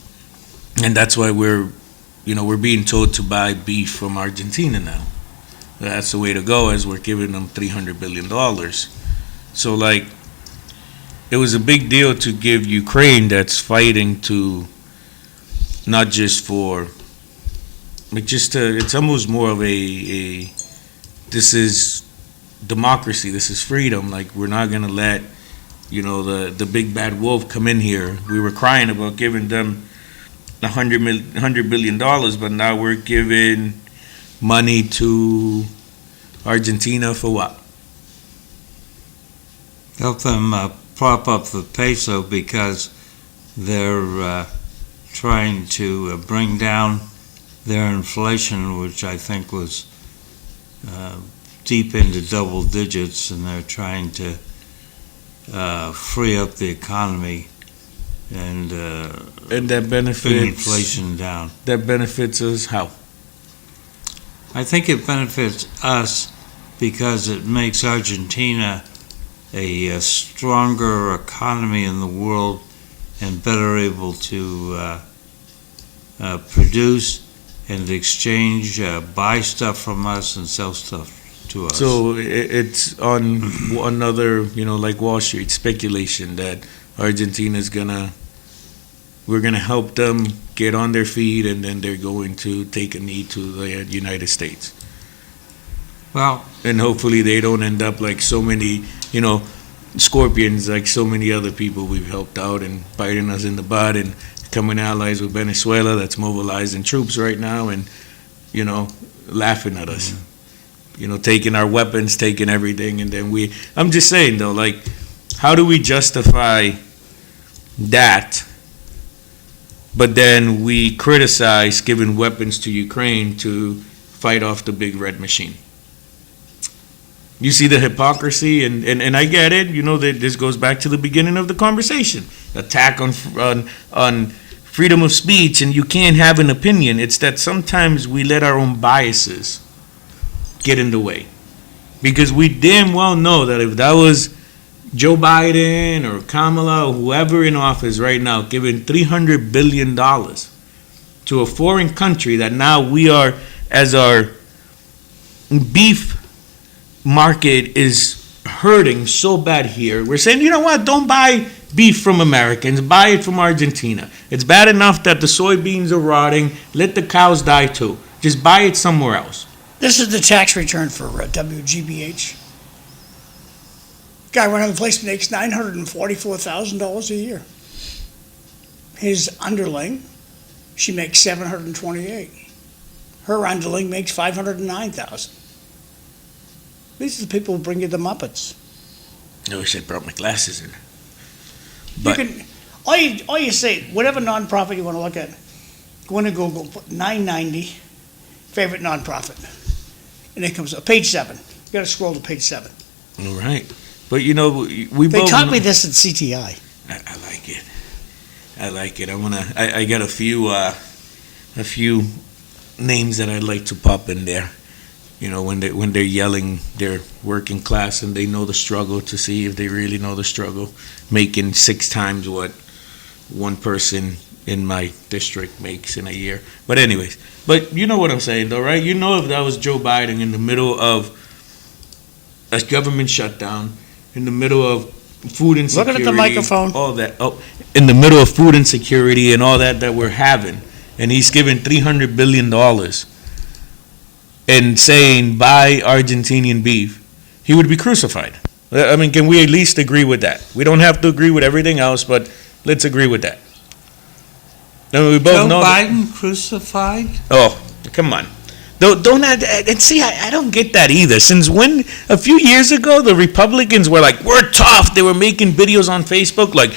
that's why we're being told to buy beef from Argentina now. That's the way to go, as we're giving them $300 billion. So it was a big deal to give Ukraine, that's fighting to not just for, it's almost more of a this is democracy, this is freedom. We're not going to let, the big bad wolf come in here. We were crying about giving them $100 billion, but now we're giving money to Argentina for what? Help them prop up the peso, because they're trying to bring down their inflation, which I think was deep into double digits, and they're trying to free up the economy and that benefits, bring inflation down. That benefits us how? I think it benefits us because it makes Argentina a stronger economy in the world and better able to produce and exchange, buy stuff from us and sell stuff to us. So it's on another, like Wall Street speculation that Argentina's we're gonna help them get on their feet, and then they're going to take a knee to the United States. Well, And hopefully they don't end up like so many, scorpions, like so many other people we've helped out and biting us in the butt and becoming allies with Venezuela that's mobilizing troops right now and, laughing at us. Taking our weapons, taking everything, and then I'm just saying though, like, how do we justify that, but then we criticize giving weapons to Ukraine to fight off the big red machine? You see the hypocrisy, and I get it. That this goes back to the beginning of the conversation. Attack on freedom of speech, and you can't have an opinion. It's that sometimes we let our own biases get in the way. Because we damn well know that if that was Joe Biden or Kamala or whoever in office right now giving $300 billion to a foreign country that now we are, as our beef market is hurting so bad here, we're saying, you know what, don't buy beef from Americans, buy it from Argentina. It's bad enough that the soybeans are rotting, let the cows die too. Just buy it somewhere else. This is the tax return for WGBH. Guy running the place makes $944,000 a year. His underling, she makes $728,000. Her underling makes $509,000. These are the people who bring you the Muppets. I wish I brought my glasses in. You But can, all you say, whatever nonprofit you want to look at, go into Google, put 990, favorite nonprofit. And it comes up, page 7. You got to scroll to page 7. all right, but we They both taught know- me this at CTI. I like it. I like it. I got a few names that I'd like to pop in there. When they're yelling, they're working class and they know the struggle, to see if they really know the struggle, making 6 times what one person in my district makes in a year. But anyways, you know what I'm saying though, right? If that was Joe Biden in the middle of a government shutdown, in the middle of food insecurity, Looking at the microphone. all that, in the middle of food insecurity and all that we're having, and he's giving $300 billion and saying buy Argentinian beef, he would be crucified. I mean, can we at least agree with that? We don't have to agree with everything else, but let's agree with that. And we both Joe know that- Biden crucified? Oh, come on. Don't and see, I don't get that either. Since when, a few years ago, the Republicans were like, we're tough. They were making videos on Facebook like,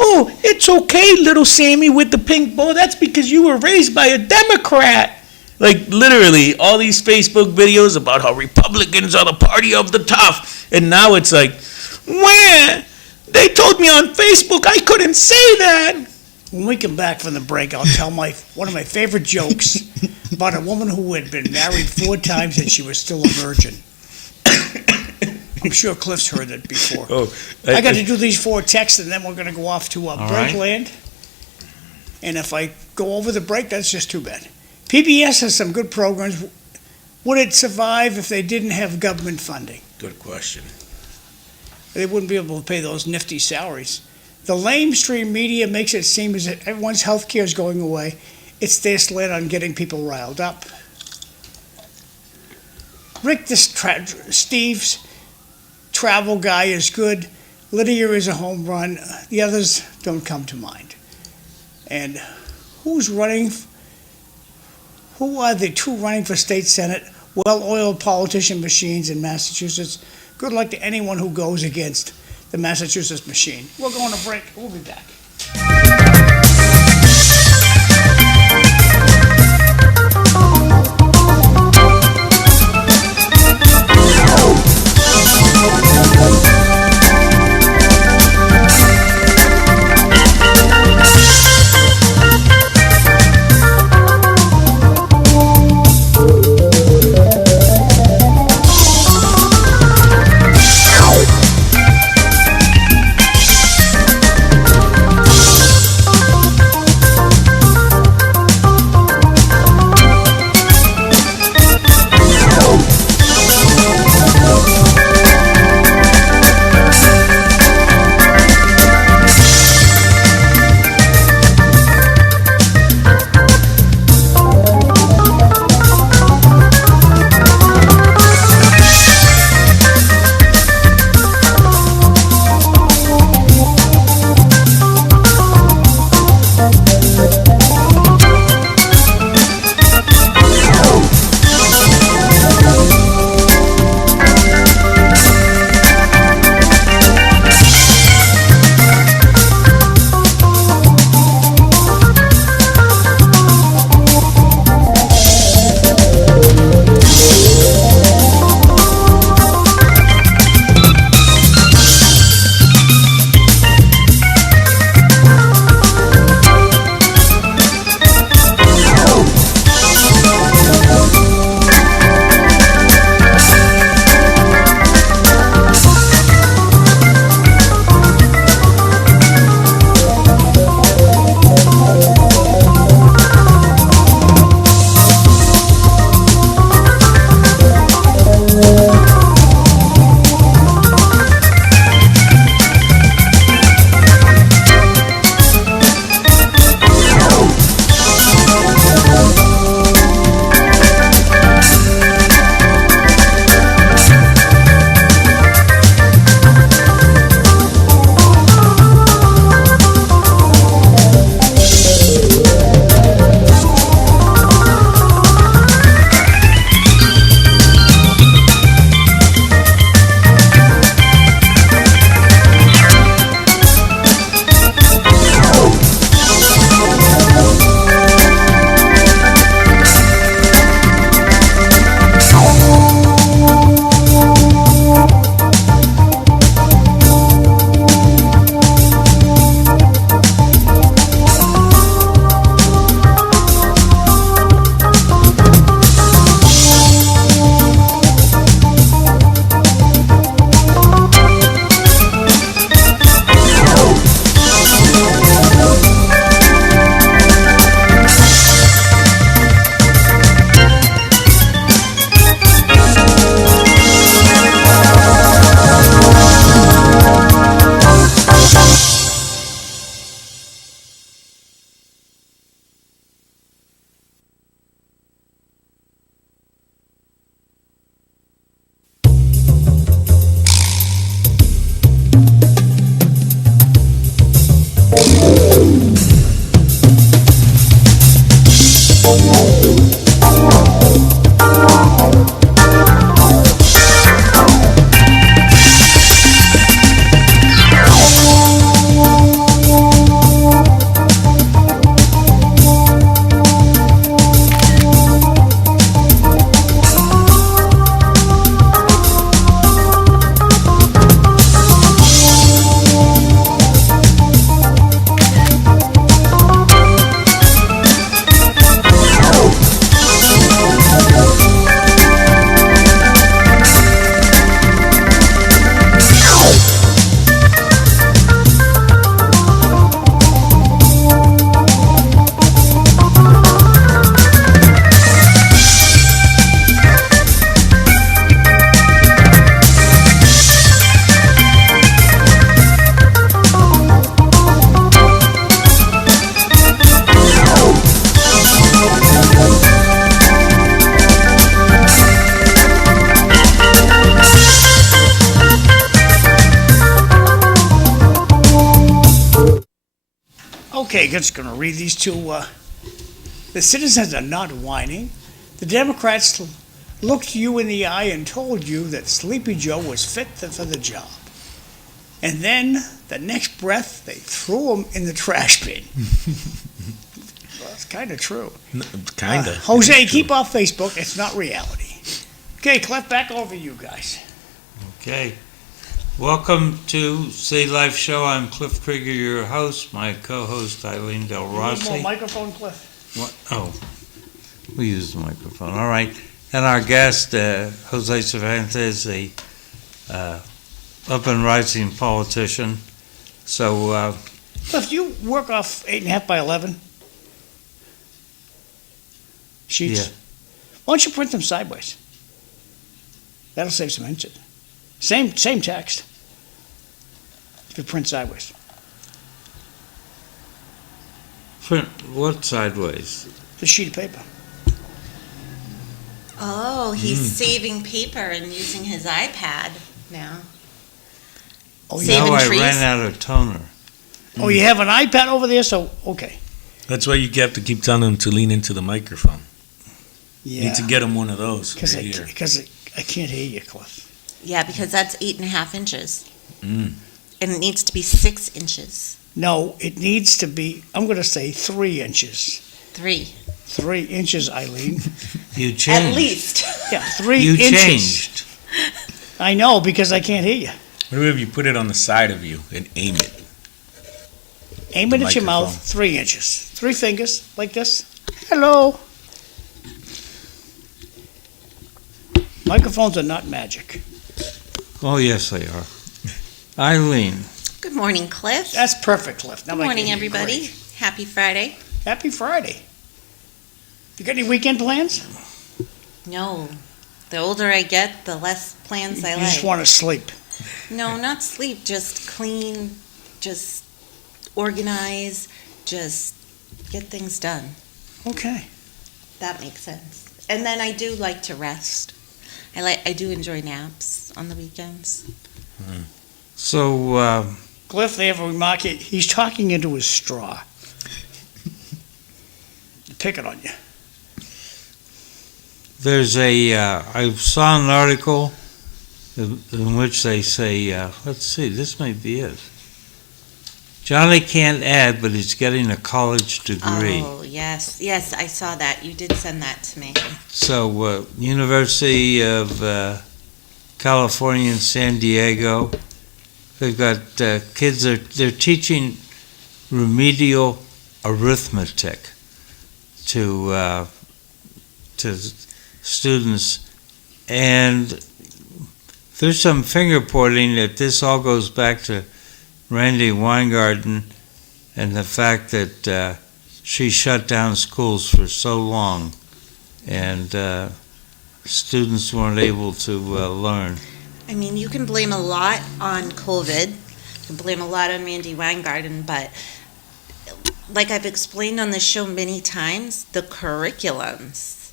oh, it's okay, little Sammy with the pink bow. That's because you were raised by a Democrat. Like, literally, all these Facebook videos about how Republicans are the party of the tough. And now it's like, where? They told me on Facebook I couldn't say that. When we come back from the break, I'll tell one of my favorite jokes about a woman who had been married 4 times and she was still a virgin. I'm sure Cliff's heard it before. Oh, I got to do these 4 texts, and then we're going to go off to right. Breakland. And if I go over the break, that's just too bad. PBS has some good programs. Would it survive if they didn't have government funding? Good question. They wouldn't be able to pay those nifty salaries. The lamestream media makes it seem as if everyone's health care is going away. It's their slant on getting people riled up. Steve's travel guy is good. Lydia is a home run. The others don't come to mind. And who are the 2 running for state senate? Well-oiled politician machines in Massachusetts. Good luck to anyone who goes against the Massachusetts machine. We're going to break. We'll be back. Okay, just going to read these two. The citizens are not whining. The Democrats looked you in the eye and told you that Sleepy Joe was fit for the job. And then, the next breath, they threw him in the trash bin. Well, it's kind of true. Kind of. Jose, keep off Facebook. It's not reality. Okay, Cliff, back over you guys. Okay. Welcome to City Life Show. I'm Cliff Krieger, your host. My co-host, Eileen You need more Delrossi. microphone, Cliff? What? Oh, we use the microphone. All right. And our guest, Jose Cervantes, a up-and-rising politician. So, Cliff, you work off 8.5 by 11 sheets? Yeah. Why don't you print them sideways? That'll save some inches. Same text. If you print sideways. print what sideways? The sheet of paper. Oh, he's saving paper and using his iPad now. Oh, Save- yeah. Now Saving I trees? ran out of toner. Oh, you have an iPad over there, so, okay. That's why you have to keep telling him to lean into the microphone. You Yeah. need to get him one of those Because right here. I can't hear you, Cliff. Yeah, because that's 8.5 inches. Mm. And it needs to be 6 inches. No, it needs to be, I'm going to say 3 inches. 3. 3 inches, Eileen. You changed. At least. Yeah, 3 You inches. changed. I know, because I can't hear you. What if you put it on the side of you and aim it? Aim The it at your mouth, microphone. 3 inches. 3 fingers, like this. Hello. Microphones are not magic. Oh, yes, they are. Eileen, Good morning, Cliff. That's perfect, Cliff. Now Good I can morning, hear you everybody. great. Happy Friday. Happy Friday. You got any weekend plans? No, the older I get, the less plans I You like. just want to sleep. No, not sleep, just clean, just organize, just get things done. Okay. That makes sense. And then I do like to rest. I do enjoy naps on the weekends. so Cliff, they have a remark. He's talking into his straw. Picking on you. there's I saw an article in which they say, let's see, this may be it. Johnny can't add, but he's getting a college degree. Oh, yes. Yes, I saw that. You did send that to me. So, University of California in San Diego, they've got kids, they're teaching remedial arithmetic to students, and there's some finger pointing that this all goes back to Randy Weingarten and the fact that she shut down schools for so long, and students weren't able to learn. I mean, you can blame a lot on COVID. You can blame a lot on Randy Weingarten, but like I've explained on this show many times, the curriculums,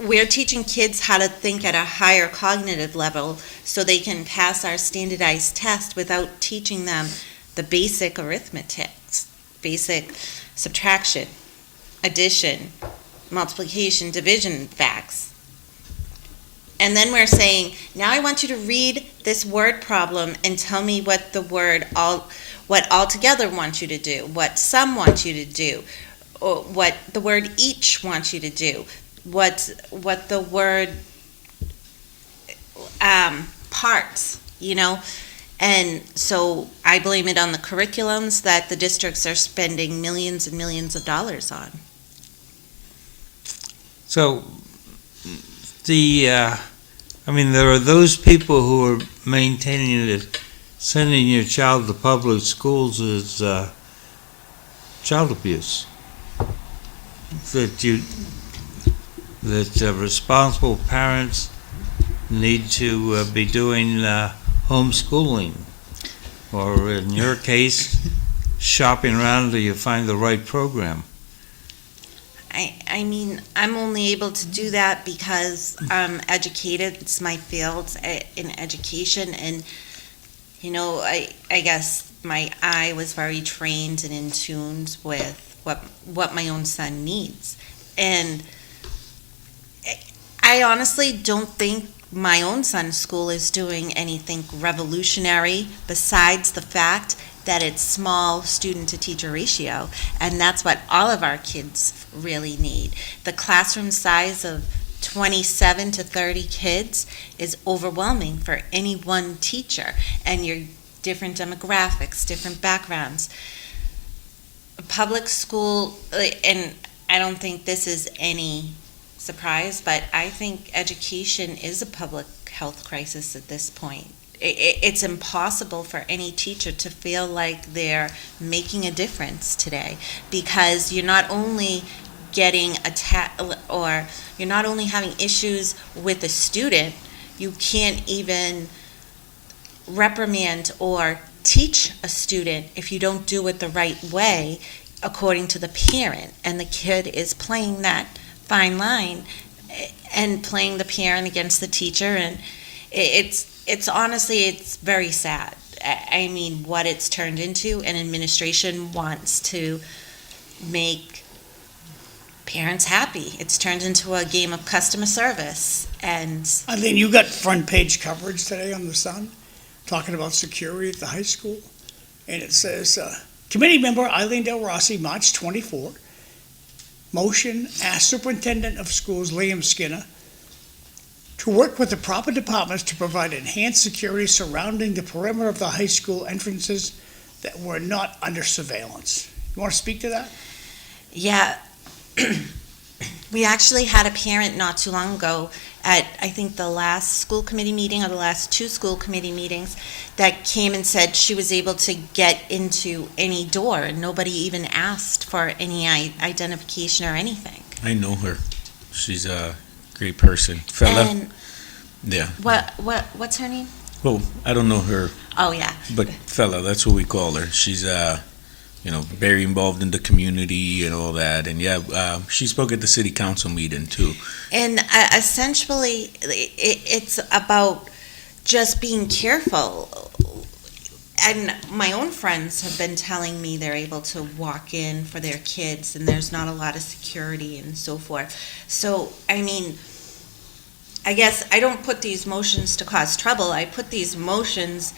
we're teaching kids how to think at a higher cognitive level so they can pass our standardized test without teaching them the basic arithmetic, basic subtraction, addition, multiplication, division facts. And then we're saying, now I want you to read this word problem and tell me what the word what altogether wants you to do, what sum wants you to do, or what the word each wants you to do, what the word parts, And so I blame it on the curriculums that the districts are spending millions and millions of dollars on. So, there are those people who are maintaining that sending your child to public schools is child abuse. That responsible parents need to be doing homeschooling, or in your case, shopping around until you find the right program. I mean, I'm only able to do that because I'm educated. It's my field in education, and I guess my eye was very trained and in tune with what my own son needs. And I honestly don't think my own son's school is doing anything revolutionary besides the fact that it's small student to teacher ratio, and that's what all of our kids really need. The classroom size of 27 to 30 kids is overwhelming for any one teacher, and your different demographics, different backgrounds. Public school, and I don't think this is any surprise, but I think education is a public health crisis at this point. It's impossible for any teacher to feel like they're making a difference today, because you're not only getting attacked, or you're not only having issues with a student, you can't even reprimand or teach a student if you don't do it the right way according to the parent, and the kid is playing that fine line and playing the parent against the teacher, and it's honestly, it's very sad. I mean, what it's turned into, and administration wants to make parents happy. It's turned into a game of customer service. And Eileen, you got front page coverage today on the Sun talking about security at the high school, and it says, committee member Eileen Delrossi, March 24, motion asked Superintendent of Schools Liam Skinner to work with the proper departments to provide enhanced security surrounding the perimeter of the high school entrances that were not under surveillance. You want to speak to that? yeah, we actually had a parent not too long ago at, I think, the last school committee meeting or the last two school committee meetings, that came and said she was able to get into any door and nobody even asked for any identification or anything. I know her. She's a great person. Fella. And Yeah. what's her name? Well, I don't know her, Oh, yeah. but Fella, that's what we call her. She's very involved in the community and all that. And she spoke at the city council meeting too. And essentially, it's about just being careful. And my own friends have been telling me they're able to walk in for their kids and there's not a lot of security and so forth. So, I mean, I guess I don't put these motions to cause trouble. I put these motions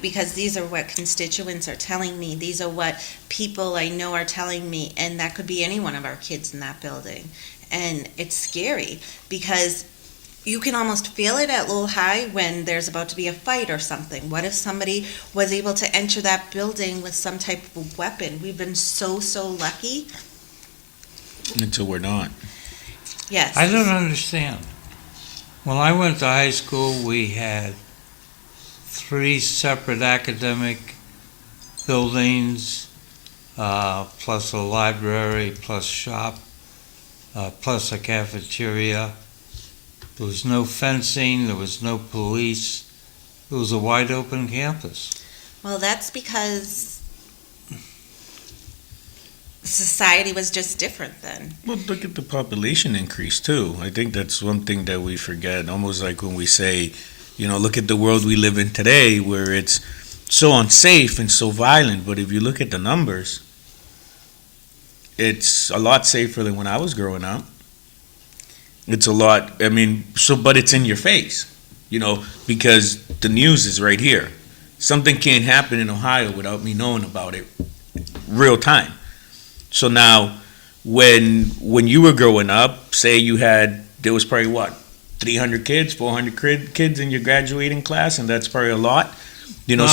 because these are what constituents are telling me. These are what people I know are telling me, and that could be any one of our kids in that building. And it's scary because you can almost feel it at Lowell High when there's about to be a fight or something. What if somebody was able to enter that building with some type of weapon? We've been so lucky. Until we're not. Yes. I don't understand. When I went to high school, we had 3 separate academic buildings, plus a library, plus shop, plus a cafeteria. There was no fencing, there was no police. It was a wide open campus. Well, that's because society was just different then. Well, look at the population increase too. I think that's one thing that we forget. Almost like when we say, look at the world we live in today, where it's so unsafe and so violent. But if you look at the numbers, it's a lot safer than when I was growing up. It's a lot, but it's in your face, because the news is right here. Something can't happen in Ohio without me knowing about it real time. So now, when you were growing up, say there was probably 300 kids, 400 kids in your graduating class, and that's probably a lot. We had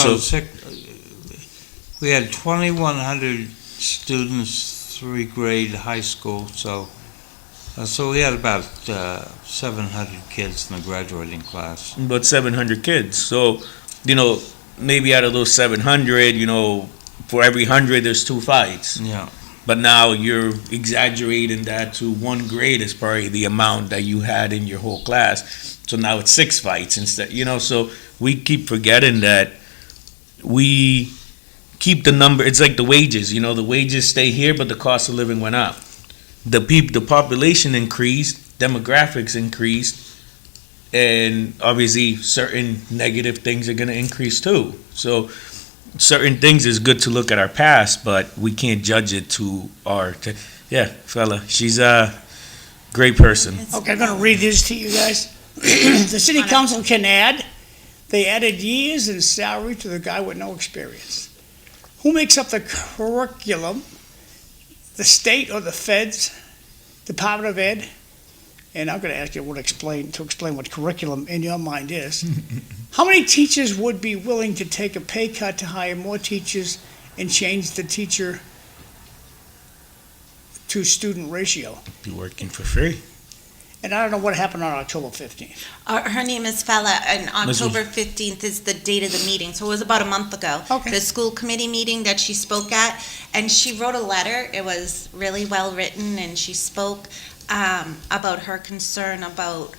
2,100 students, 3 grade high school, so we had about 700 kids in the graduating class. About 700 kids. So, maybe out of those 700, for every 100 there's 2 fights. Yeah. But now you're exaggerating that to 1 grade is probably the amount that you had in your whole class. So now it's 6 fights instead. So we keep forgetting that we keep the number. It's like the wages. The wages stay here, but the cost of living went up. The population increased, demographics increased, and obviously certain negative things are going to increase too. So certain things is good to look at our past, but we can't judge it to our. Yeah, fella, she's a great person. Okay, I'm gonna read this to you guys. The city council can add, they added years in salary to the guy with no experience. Who makes up the curriculum? The state or the feds, Department of Ed? And I'm gonna ask you to explain what curriculum in your mind is. How many teachers would be willing to take a pay cut to hire more teachers and change the teacher to student ratio? Be working for free. And I don't know what happened on October 15th. Her name is Fella, and October 15th is the date of the meeting, so it was about a month ago. Okay. The school committee meeting that she spoke at, and she wrote a letter. It was really well written, and she spoke about her concern about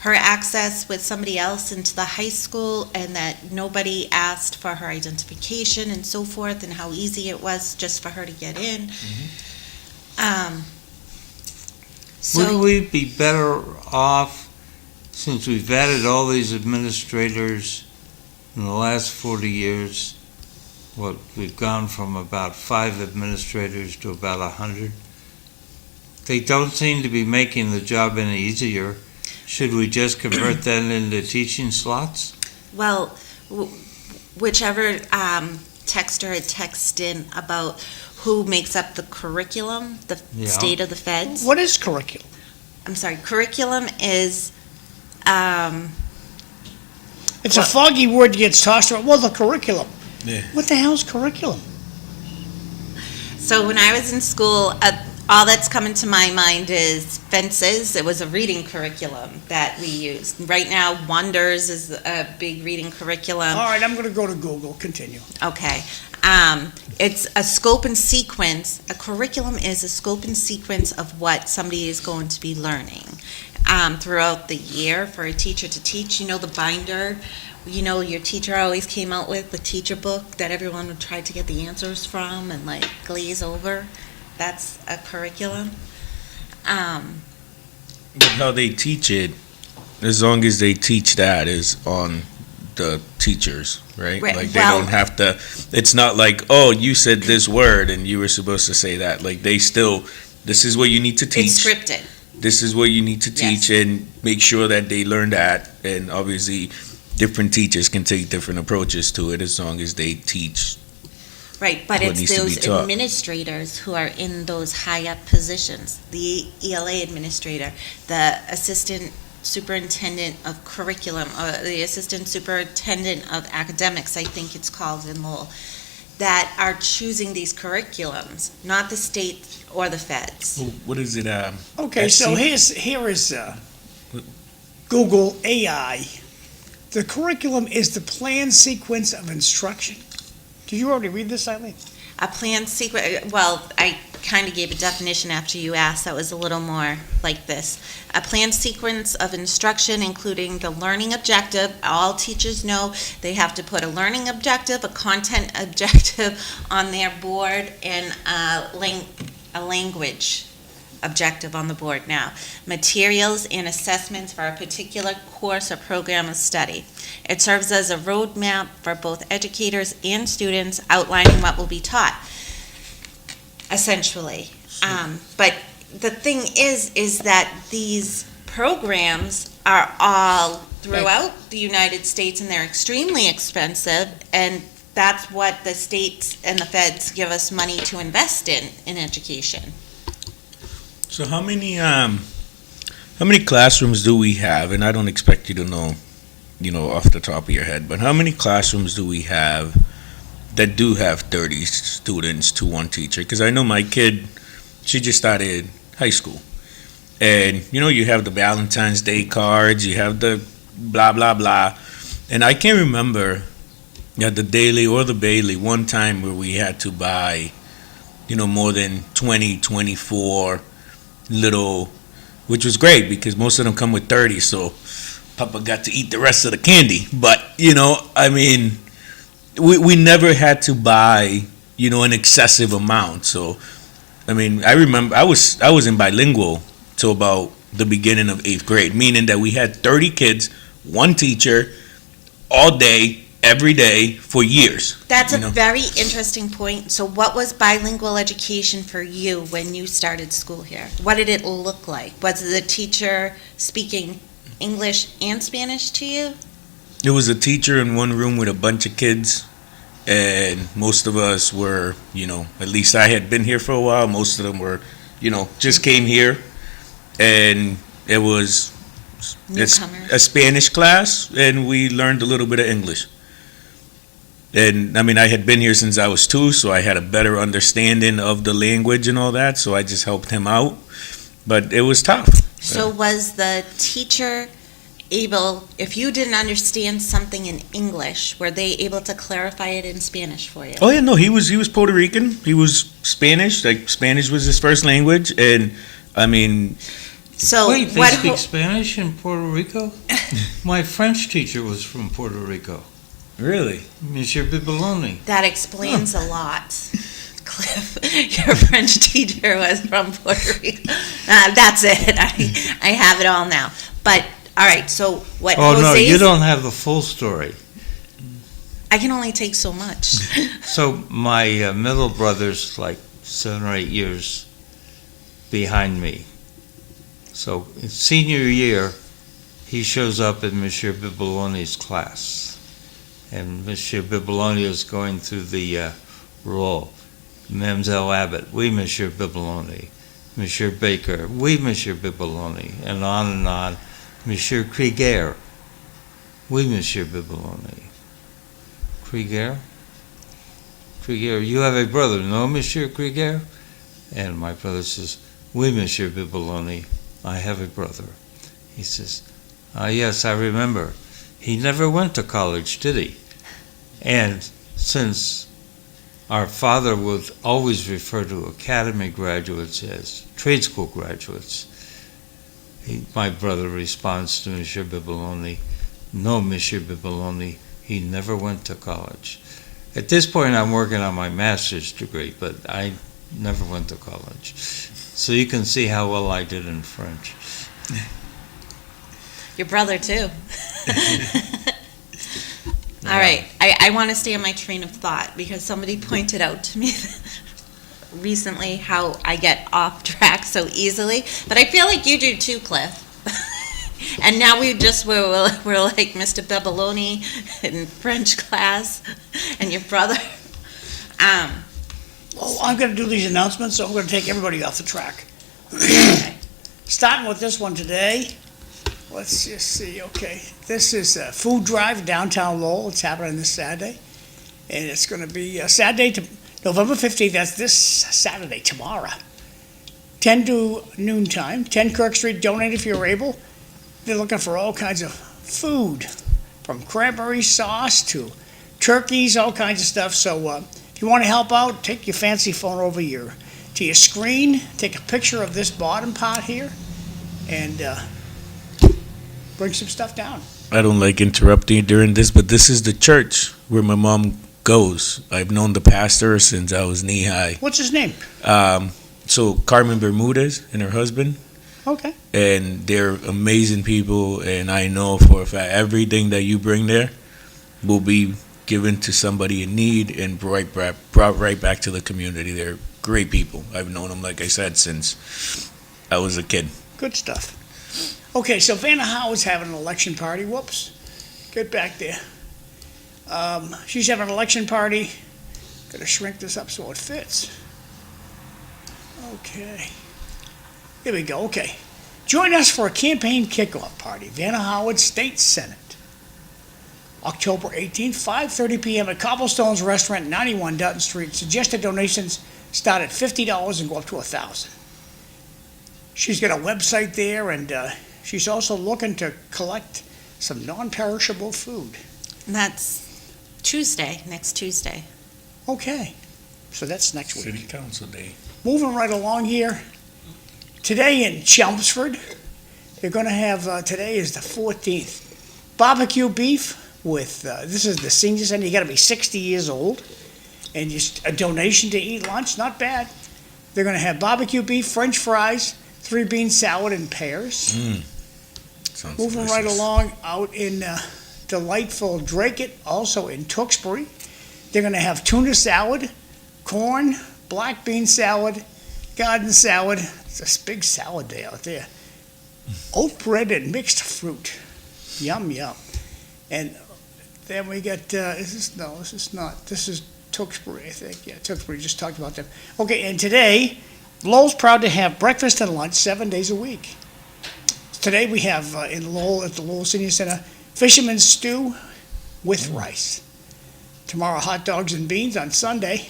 her access with somebody else into the high school, and that nobody asked for her identification and so forth, and how easy it was just for her to get in. Would we be better off, since we've added all these administrators in the last 40 years, we've gone from about 5 administrators to about 100? They don't seem to be making the job any easier. Should we just convert that into teaching slots? Well, whichever texter had texted in about who makes up the curriculum, the Yeah. state of the feds. What is curriculum? I'm sorry, curriculum is, It's a foggy word that gets tossed around. Well, the curriculum. Yeah. What the hell's curriculum? so when I was in school, all that's coming to my mind is Fences. It was a reading curriculum that we used. Right now, Wonders is a big reading curriculum. All right, I'm going to go to Google. Continue. Okay. It's a scope and sequence. A curriculum is a scope and sequence of what somebody is going to be learning throughout the year for a teacher to teach. You know, the binder, your teacher always came out with the teacher book that everyone would try to get the answers from and like glaze over. That's a curriculum. But how they teach it, as long as they teach that, is on the teachers, right? Right, Like they well- don't have to. It's not like, oh, you said this word and you were supposed to say that. Like they still, this is what you need to teach. It's scripted. This is what you need to teach, Yes. and make sure that they learn that. And obviously, different teachers can take different approaches to it as long as they teach. Right, but What it's needs to be those taught. administrators who are in those high up positions, the ELA administrator, the assistant superintendent of curriculum, or the assistant superintendent of academics, I think it's called in Lowell, that are choosing these curriculums, not the state or the feds. What is it? Okay, so here is Google AI. The curriculum is the planned sequence of instruction. Did you already read this, Eileen? A planned sequence, well, I kind of gave a definition after you asked, that was a little more like this. A planned sequence of instruction, including the learning objective. All teachers know they have to put a learning objective, a content objective on their board, and a language objective on the board now. Materials and assessments for a particular course or program of study. It serves as a roadmap for both educators and students outlining what will be taught, essentially. But the thing is that these programs are all throughout the United States, and they're extremely expensive, and that's what the states and the feds give us money to invest in education. So how many classrooms do we have? And I don't expect you to know, off the top of your head, but how many classrooms do we have that do have 30 students to one teacher? Because I know my kid, she just started high school. And, you have the Valentine's Day cards, you have the blah, blah, blah. And I can't remember at the Daily or the Bailey one time where we had to buy, more than 20, 24 little, which was great because most of them come with 30, so Papa got to eat the rest of the candy. But, we never had to buy, an excessive amount. So, I remember I was in bilingual till about the beginning of 8th grade, meaning that we had 30 kids, one teacher, all day, every day for years. That's a you know? very interesting point. So what was bilingual education for you when you started school here? What did it look like? Was the teacher speaking English and Spanish to you? There was a teacher in one room with a bunch of kids, and most of us were, at least I had been here for a while. Most of them were, just came here, and it was Newcomers. a Spanish class, and we learned a little bit of English. And I mean, I had been here since I was 2, so I had a better understanding of the language and all that, so I just helped him out. But it was tough. So was the teacher able, if you didn't understand something in English, were they able to clarify it in Spanish for you? Oh yeah, no, he was Puerto Rican. He was Spanish. Like Spanish was his first language, and I mean, So Wait, they what? speak Spanish in Puerto Rico? My French teacher was from Puerto Rico, really. Monsieur Bibiloni. That explains a lot. Cliff, your French teacher was from Puerto Rico. That's it. I have it all now. But all right. So what? Oh, no, Jose's, you don't have the full story. I can only take so much. So my middle brother's like 7 or 8 years behind me. So in senior year, he shows up in Monsieur Bibiloni's class. And Monsieur Bibiloni is going through the role. Mademoiselle Abbott, oui, Monsieur Bibiloni. Monsieur Baker, oui, Monsieur Bibiloni. And on. Monsieur Krieger, oui, Monsieur Bibiloni. Krieger? Krieger, you have a brother, no, Monsieur Krieger? And my brother says, oui, Monsieur Bibiloni, I have a brother. He says, yes, I remember. He never went to college, did he? And since our father would always refer to academy graduates as trade school graduates, my brother responds to Monsieur Bibiloni, no, Monsieur Bibiloni, he never went to college. At this point, I'm working on my master's degree, but I never went to college. So you can see how well I did in French. Your brother too. All right. I want to stay on my train of thought because somebody pointed out to me recently how I get off track so easily. But I feel like you do too, Cliff. And now we're like Mr. Bibiloni in French class and your brother. Well, I'm going to do these announcements, so I'm going to take everybody off the track. Starting with this one today. Let's just see, okay. This is a food drive downtown Lowell. It's happening this Saturday. And it's going to be Saturday, November 15th. That's this Saturday, tomorrow. 10 to noon time. 10 Kirk Street. Donate if you're able. They're looking for all kinds of food, from cranberry sauce to turkeys, all kinds of stuff. So if you want to help out, take your fancy phone over to your screen, take a picture of this bottom part here, and bring some stuff down. I don't like interrupting during this, but this is the church where my mom goes. I've known the pastor since I was knee high. What's his name? So Carmen Bermudez and her husband. Okay. And they're amazing people, and I know for a fact everything that you bring there will be given to somebody in need and brought right back to the community. They're great people. I've known them, like I said, since I was a kid. Good stuff. Okay, so Vanna Howard's having an election party. Whoops. Get back there. She's having an election party. Gotta shrink this up so it fits. Okay. Here we go. Okay. Join us for a campaign kickoff party. Vanna Howard State Senate. October 18th, 5:30 p.m. at Cobblestone's Restaurant, 91 Dutton Street. Suggested donations start at $50 and go up to $1,000. She's got a website there, and she's also looking to collect some non-perishable food. That's Tuesday, next Tuesday. Okay. So that's next week. City Council Day. Moving right along here. Today in Chelmsford, they're going to have, today is the 14th, barbecue beef with, this is the senior center. You got to be 60 years old, and just a donation to eat lunch, not bad. They're going to have barbecue beef, French fries, 3-bean salad, and pears. Sounds Moving delicious. right along out in delightful Drake-It, also in Tewksbury. They're going to have tuna salad, corn, black bean salad, garden salad. It's a big salad day out there. Oat bread and mixed fruit. Yum, yum. And then we got, this is Tewksbury, I think. Yeah, Tewksbury, just talked about them. Okay, and today, Lowell's proud to have breakfast and lunch 7 days a week. Today we have in Lowell, at the Lowell Senior Center, fisherman's stew with rice. Tomorrow, hot dogs and beans on Sunday.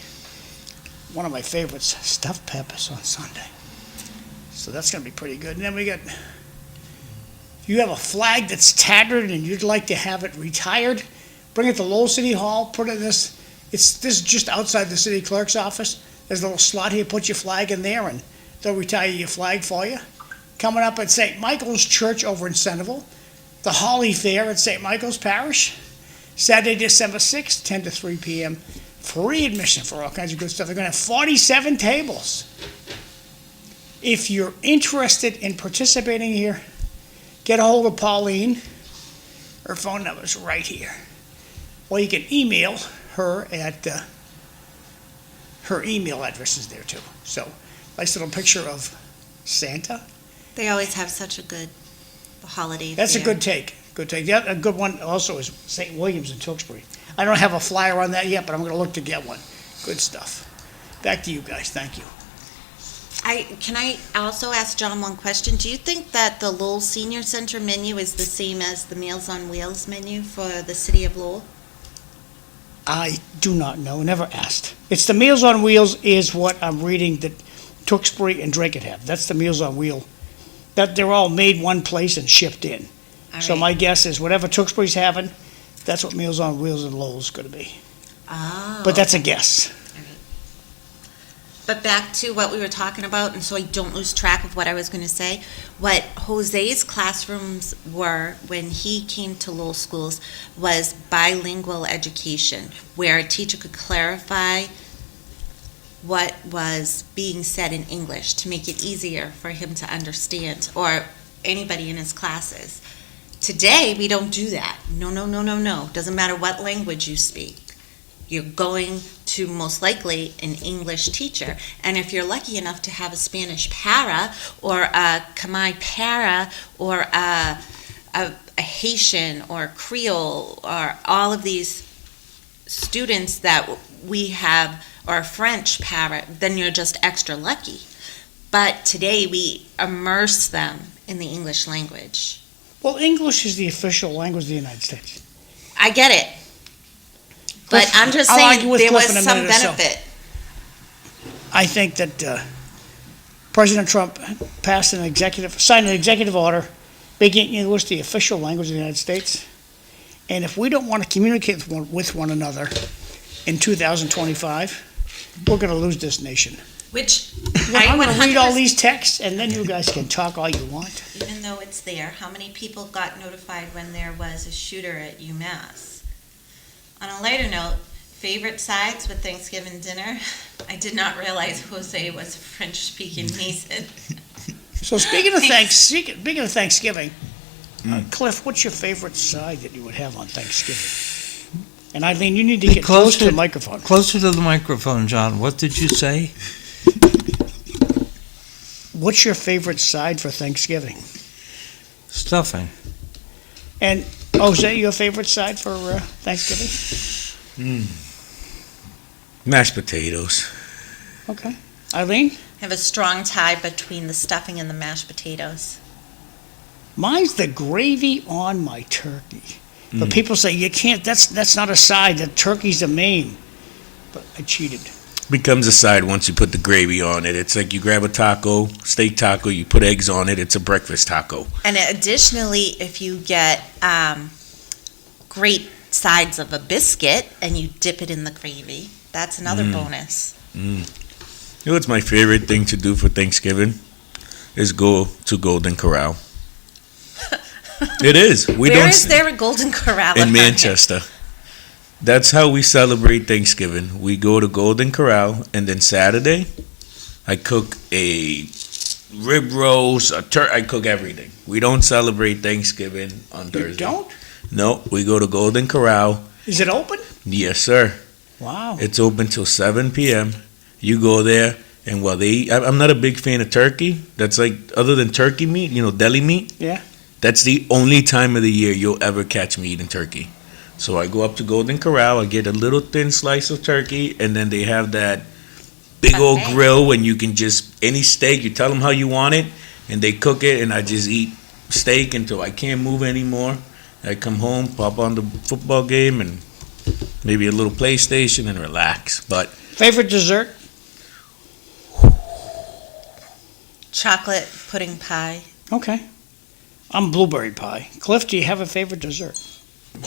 One of my favorites, stuffed peppers on Sunday. So that's going to be pretty good. And then we got, if you have a flag that's tattered and you'd like to have it retired, bring it to Lowell City Hall, put it in this is just outside the city clerk's office. There's a little slot here, put your flag in there and they'll retire your flag for you. Coming up at St. Michael's Church over in Centerville, the Holly Fair at St. Michael's Parish, Saturday, December 6th, 10 to 3 p.m. Free admission for all kinds of good stuff. They're going to have 47 tables. If you're interested in participating here, get a hold of Pauline. Her phone number's right here. Or you can email her at, her email address is there too. So, nice little picture of Santa. They always have such a good holiday. That's fair. a good take. Good take. The other good one also is St. William's in Tewksbury. I don't have a flyer on that yet, but I'm going to look to get one. Good stuff. Back to you guys. Thank you. Can I also ask John one question? Do you think that the Lowell Senior Center menu is the same as the Meals on Wheels menu for the city of Lowell? I do not know. Never asked. It's the Meals on Wheels is what I'm reading that Tewksbury and Drake-It have. That's the Meals on Wheel. That they're all made one place and shipped in. All So right. my guess is whatever Tewksbury's having, that's what Meals on Wheels and Lowell's going to be. Oh. But that's a guess. But back to what we were talking about, and so I don't lose track of what I was going to say, what Jose's classrooms were when he came to Lowell schools was bilingual education, where a teacher could clarify what was being said in English to make it easier for him to understand, or anybody in his classes. Today, we don't do that. No. Doesn't matter what language you speak. You're going to most likely an English teacher. And if you're lucky enough to have a Spanish para or a Khmer para or a Haitian or Creole or all of these students that we have, or a French para, then you're just extra lucky. But today we immerse them in the English language. Well, English is the official language of the United States. I get it. But Cliff, I'm just I'll saying argue with there Cliff was in a some minute or so. benefit. I think that President Trump signed an executive order making English the official language of the United States. And if we don't want to communicate with one another in 2025, we're going to lose this nation. Which I'm I going to read all 100%, these texts, and then you guys can talk all you want. even though it's there, how many people got notified when there was a shooter at UMass? On a lighter note, favorite sides with Thanksgiving dinner? I did not realize Jose was a French-speaking Mason. So speaking of Thanksgiving, Cliff, what's your favorite side that you would have on Thanksgiving? And Eileen, you need to get close to the microphone. Closer to the microphone, John. What did you say? What's your favorite side for Thanksgiving? Stuffing. And Jose, your favorite side for Thanksgiving? Mashed potatoes. Okay. Eileen? I have a strong tie between the stuffing and the mashed potatoes. Mine's the gravy on my turkey. But people say you can't. That's not a side. The turkey's the main. But I cheated. Becomes a side once you put the gravy on it. It's like you grab a taco, steak taco, you put eggs on it. It's a breakfast taco. And additionally, if you get great sides of a biscuit and you dip it in the gravy, that's another bonus. You know what's my favorite thing to do for Thanksgiving? Is go to Golden Corral. It is. Where is there a Golden Corral? in Manchester. That's how we celebrate Thanksgiving. We go to Golden Corral, and then Saturday, I cook a rib roast, I cook everything. We don't celebrate Thanksgiving on Thursday. You don't? No, we go to Golden Corral. Is it open? Yes, sir. Wow. It's open till 7 p.m. You go there, and while they eat, I'm not a big fan of turkey. That's like, other than turkey meat, deli meat. Yeah. That's the only time of the year you'll ever catch me eating turkey. So I go up to Golden Corral, I get a little thin slice of turkey, and then they have that big old Buffet. grill when you can just, any steak, you tell them how you want it, and they cook it, and I just eat steak until I can't move anymore. I come home, pop on the football game, and maybe a little PlayStation and relax. But Favorite dessert? Chocolate pudding pie. Okay. I'm blueberry pie. Cliff, do you have a favorite dessert?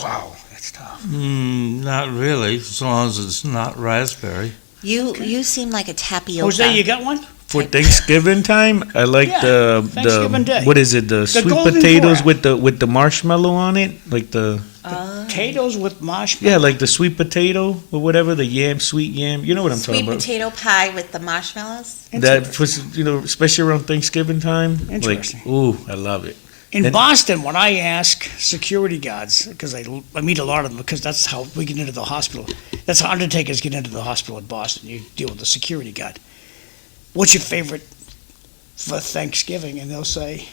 wow, that's tough. Not really, as long as it's not raspberry. You seem like a tapioca. Jose, you got one? For Thanksgiving time, I like Yeah, Thanksgiving Day. what is it? The sweet Golden potatoes Corral. with the marshmallow on it, like the Potatoes with marshmallow. yeah, like the sweet potato or whatever, the yam, sweet yam. You know what I'm Sweet talking about? potato pie with the marshmallows. That for especially around Thanksgiving time. Interesting. Like, ooh, I love it. In And- Boston, when I ask security guards, because I meet a lot of them, because that's how we get into the hospital. That's how undertakers get into the hospital in Boston. You deal with the security guard. What's your favorite for Thanksgiving? And they'll say,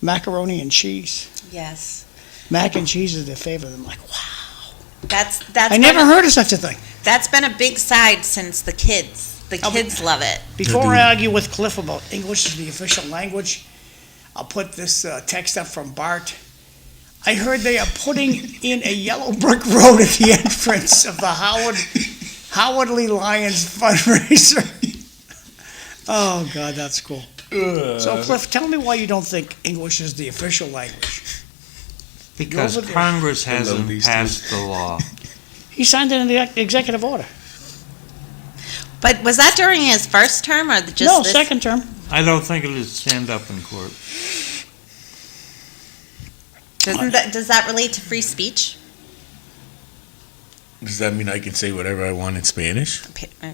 macaroni and cheese. Yes. Mac and cheese is their favorite. I'm like, wow. That's I been never a- heard of such a thing. That's been a big side since the kids. The Oh, but- kids love it. Before do. I argue with Cliff about English is the official language, I'll put this text up from Bart. I heard they are putting in a yellow brick road at the entrance of the Howardly Lions fundraiser. Oh, God, that's cool. So, Cliff, tell me why you don't think English is the official language. Because over there. Congress love hasn't these passed the law. He signed it in the executive order. But was that during his first term or just No, this? second term. I don't think it'll stand up in court. Does that relate to free speech? Does that mean I can say whatever I want in Spanish? uh,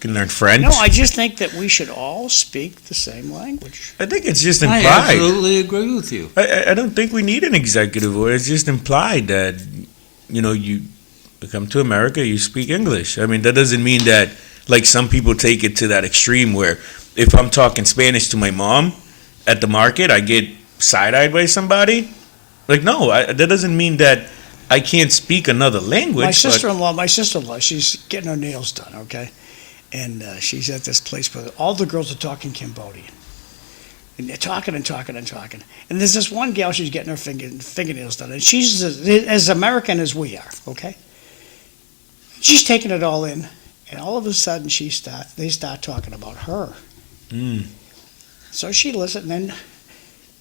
Can learn French? No, I just think that we should all speak the same language. I think it's just I implied. absolutely agree with you. I don't think we need an executive order. It's just implied that, you come to America, you speak English. I mean, that doesn't mean that, like some people take it to that extreme where if I'm talking Spanish to my mom at the market, I get side-eyed by somebody. Like, no, that doesn't mean that I can't speak another language. My but- sister-in-law, she's getting her nails done, okay? And she's at this place where all the girls are talking Cambodian. And they're talking and talking and talking. And there's this one gal, she's getting her fingernails done. And she's as American as we are, okay? She's taking it all in. And all of a sudden, they start talking about her. Mm. So she listened, and then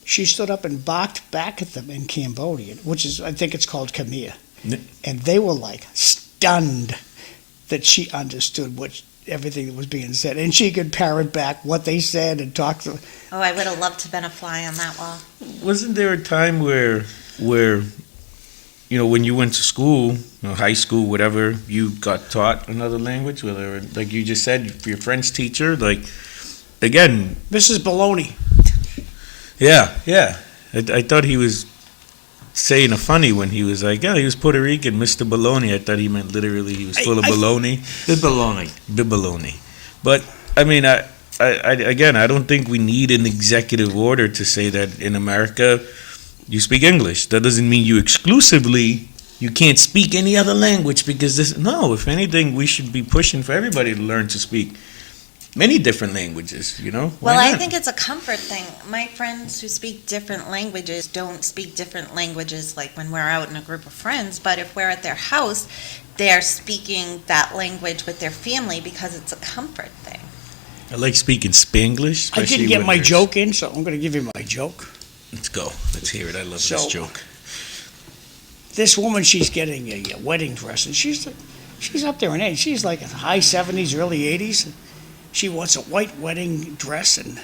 she stood up and barked back at them in Cambodian, which is, I think it's called Khmer. Yep. And they were like stunned that she understood everything that was being said. And she could parrot back what they said and talk to. Oh, I would have loved to have been a fly on that wall. Wasn't there a time where when you went to school, high school, whatever, you got taught another language, whether, like you just said, your French teacher, like, again, Mrs. Baloney. yeah. I thought he was saying a funny when he was like, he was Puerto Rican, Mr. Baloney. I thought he meant literally he was full of baloney. The baloney. Bibaloney. But, I mean, I don't think we need an executive order to say that in America you speak English. That doesn't mean you can't speak any other language because if anything, we should be pushing for everybody to learn to speak many different languages, Why Well, I not? think it's a comfort thing. My friends who speak different languages don't speak different languages like when we're out in a group of friends, but if we're at their house, they're speaking that language with their family because it's a comfort thing. I like speaking Spanglish. I especially didn't get when my there's- joke in, so I'm going to give you my joke. Let's go. Let's hear it. I love this So- joke. This woman, she's getting a wedding dress, and she's up there in age. She's like in the high 70s, early 80s. She wants a white wedding dress, and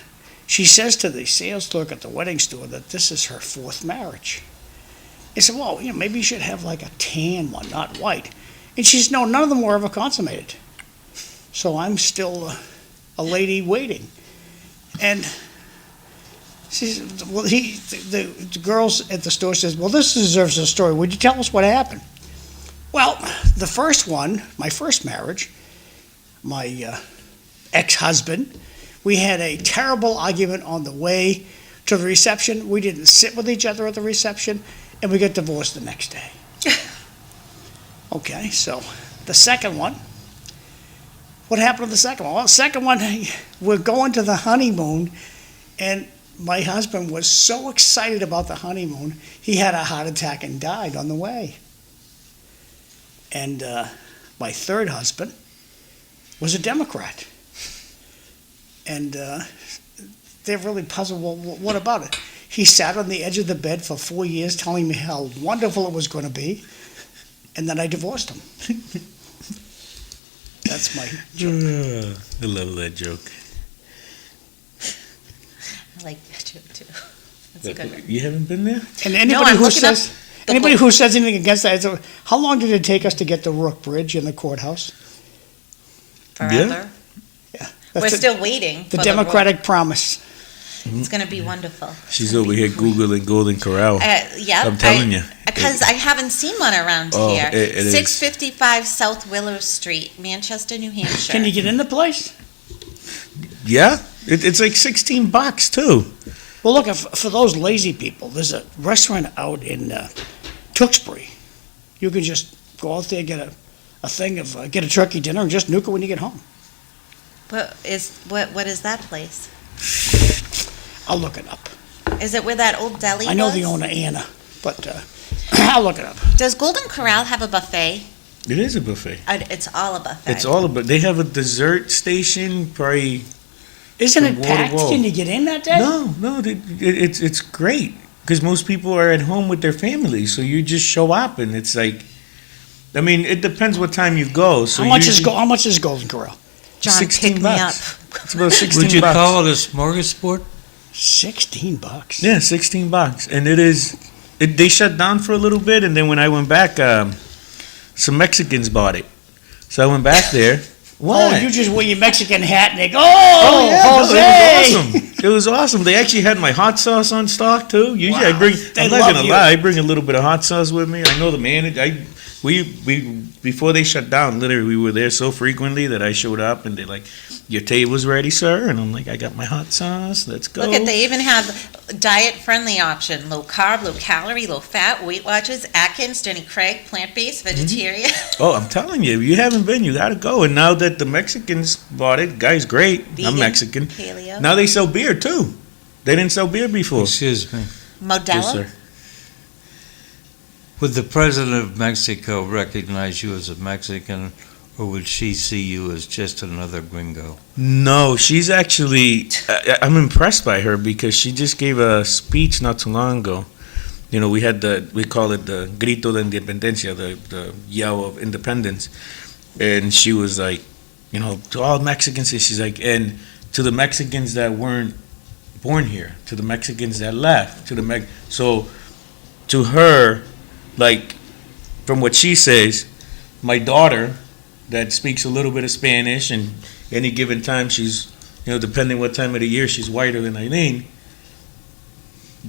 she says to the sales clerk at the wedding store that this is her fourth marriage. He said, well, maybe you should have like a tan one, not white. And she says, no, none of them were ever consummated. So I'm still a lady waiting. And The girls at the store says, well, this deserves a story. Would you tell us what happened? Well, the first one, my first marriage, my ex-husband, we had a terrible argument on the way to the reception. We didn't sit with each other at the reception, and we got divorced the next day. Okay, so the second one. What happened to the second one? Well, the second one, we're going to the honeymoon, and my husband was so excited about the honeymoon, he had a heart attack and died on the way. And my third husband was a Democrat. And they're really puzzled, well, what about it? He sat on the edge of the bed for 4 years telling me how wonderful it was going to be, and then I divorced him. That's my joke. I love that joke. I like that joke too. That's a good one. You haven't been there? And anybody who says anything against that, how long did it take us to get to Rook Bridge in the courthouse? Forever. Yeah. We're still waiting. The Democratic promise. It's going to be wonderful. She's over here Googling Golden Corral. Yeah, I'm telling you. Because I haven't seen one around here. It 655 South Willow Street, Manchester, New Hampshire. Can you get in the place? Yeah, it's like $16 too. Well, look, for those lazy people, there's a restaurant out in Tewksbury. You can just go out there, get get a turkey dinner, and just nuke it when you get home. What is that place? I'll look it up. Is it where that old deli I know was? the owner, Anna, but I'll look it up. Does Golden Corral have a buffet? It is a buffet. It's all a buffet. It's all about. They have a dessert station, probably. Isn't From it wall to packed? wall. Can you get in that day? No, it's great because most people are at home with their families, so you just show up and it's like, I mean, it depends what time you go. So How much is Golden Corral? John, pick me up. It's about $16. Would you call it a smorgasbord? $16. Yeah, $16, and it is. They shut down for a little bit, and then when I went back, some Mexicans bought it, so I went back there. What? Oh, you just wear your Mexican hat and they go, yeah, Jose! no, it was awesome. It was awesome. They actually had my hot sauce on stock too. Usually Wow. I bring. They I'm not love gonna you. lie. I bring a little bit of hot sauce with me. I know the manager. We before they shut down, literally we were there so frequently that I showed up and they're like, "Your table's ready, sir," and I'm like, "I got my hot sauce. Let's go." Look they even have diet-friendly option, low carb, low calorie, low fat, Weight Watchers, Atkins, Denny Craig, plant-based, vegetarian. Oh, I'm telling you, if you haven't been, you gotta go. And now that the Mexicans bought it, guy's great. I'm Vegan, Mexican. paleo. Now they sell beer too. They didn't sell beer before. Excuse me. Modelo. Yes, sir. Would the president of Mexico recognize you as a Mexican, or would she see you as just another gringo? No, she's actually. I'm impressed by her because she just gave a speech not too long ago. You know, we call it the Grito de Independencia, the yell of independence, and she was like, you know, to all Mexicans, she's like, and to the Mexicans that weren't born here, to the Mexicans that left, so to her, like, from what she says, my daughter that speaks a little bit of Spanish, and any given time she's, you know, depending what time of the year, she's whiter than Eileen.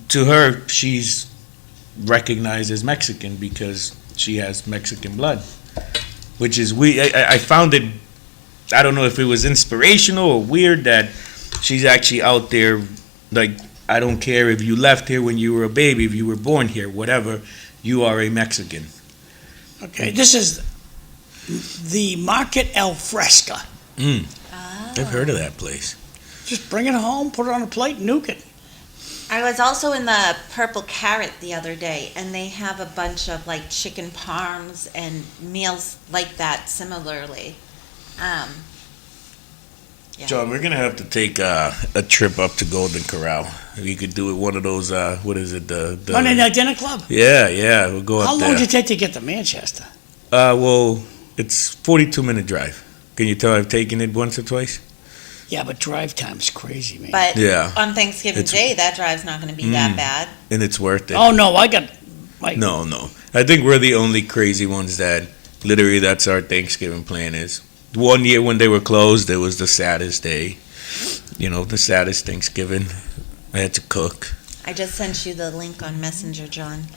To her, she's recognized as Mexican because she has Mexican blood, which is I found it. I don't know if it was inspirational or weird that she's actually out there. Like, I don't care if you left here when you were a baby, if you were born here, whatever, you are a Mexican. Okay, this is the Market El Fresca. I've heard of that place. Just bring it home, put it on a plate, nuke it. I was also in the Purple Carrot the other day, and they have a bunch of like chicken parms and meals like that similarly. Yeah. John, we're gonna have to take a trip up to Golden Corral. We could do it one of those. What is it? The Monday Night Dinner Club. Yeah, we'll go up How there. long did it take to get to Manchester? Well, it's 42-minute drive. Can you tell I've taken it once or twice? Yeah, but drive time's crazy, man. But Yeah. on Thanksgiving It's- Day, that drive's not going to be that bad. And it's worth it. Oh no, I got. No. I think we're the only crazy ones that literally that's our Thanksgiving plan is. One year when they were closed, it was the saddest day. You know, the saddest Thanksgiving. I had to cook. I just sent you the link on Messenger, John,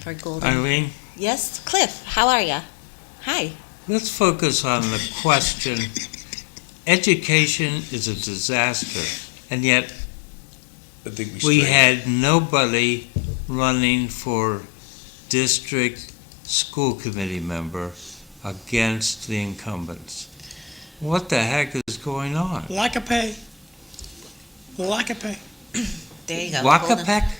for Golden. Eileen, Yes, Cliff, how are ya? Hi. let's focus on the question. Education is a disaster, and yet I think we had nobody running for district school committee member against the incumbents. What the heck is going on? Lack of pay. Lack of pay. There you go. Golden. Wackapack?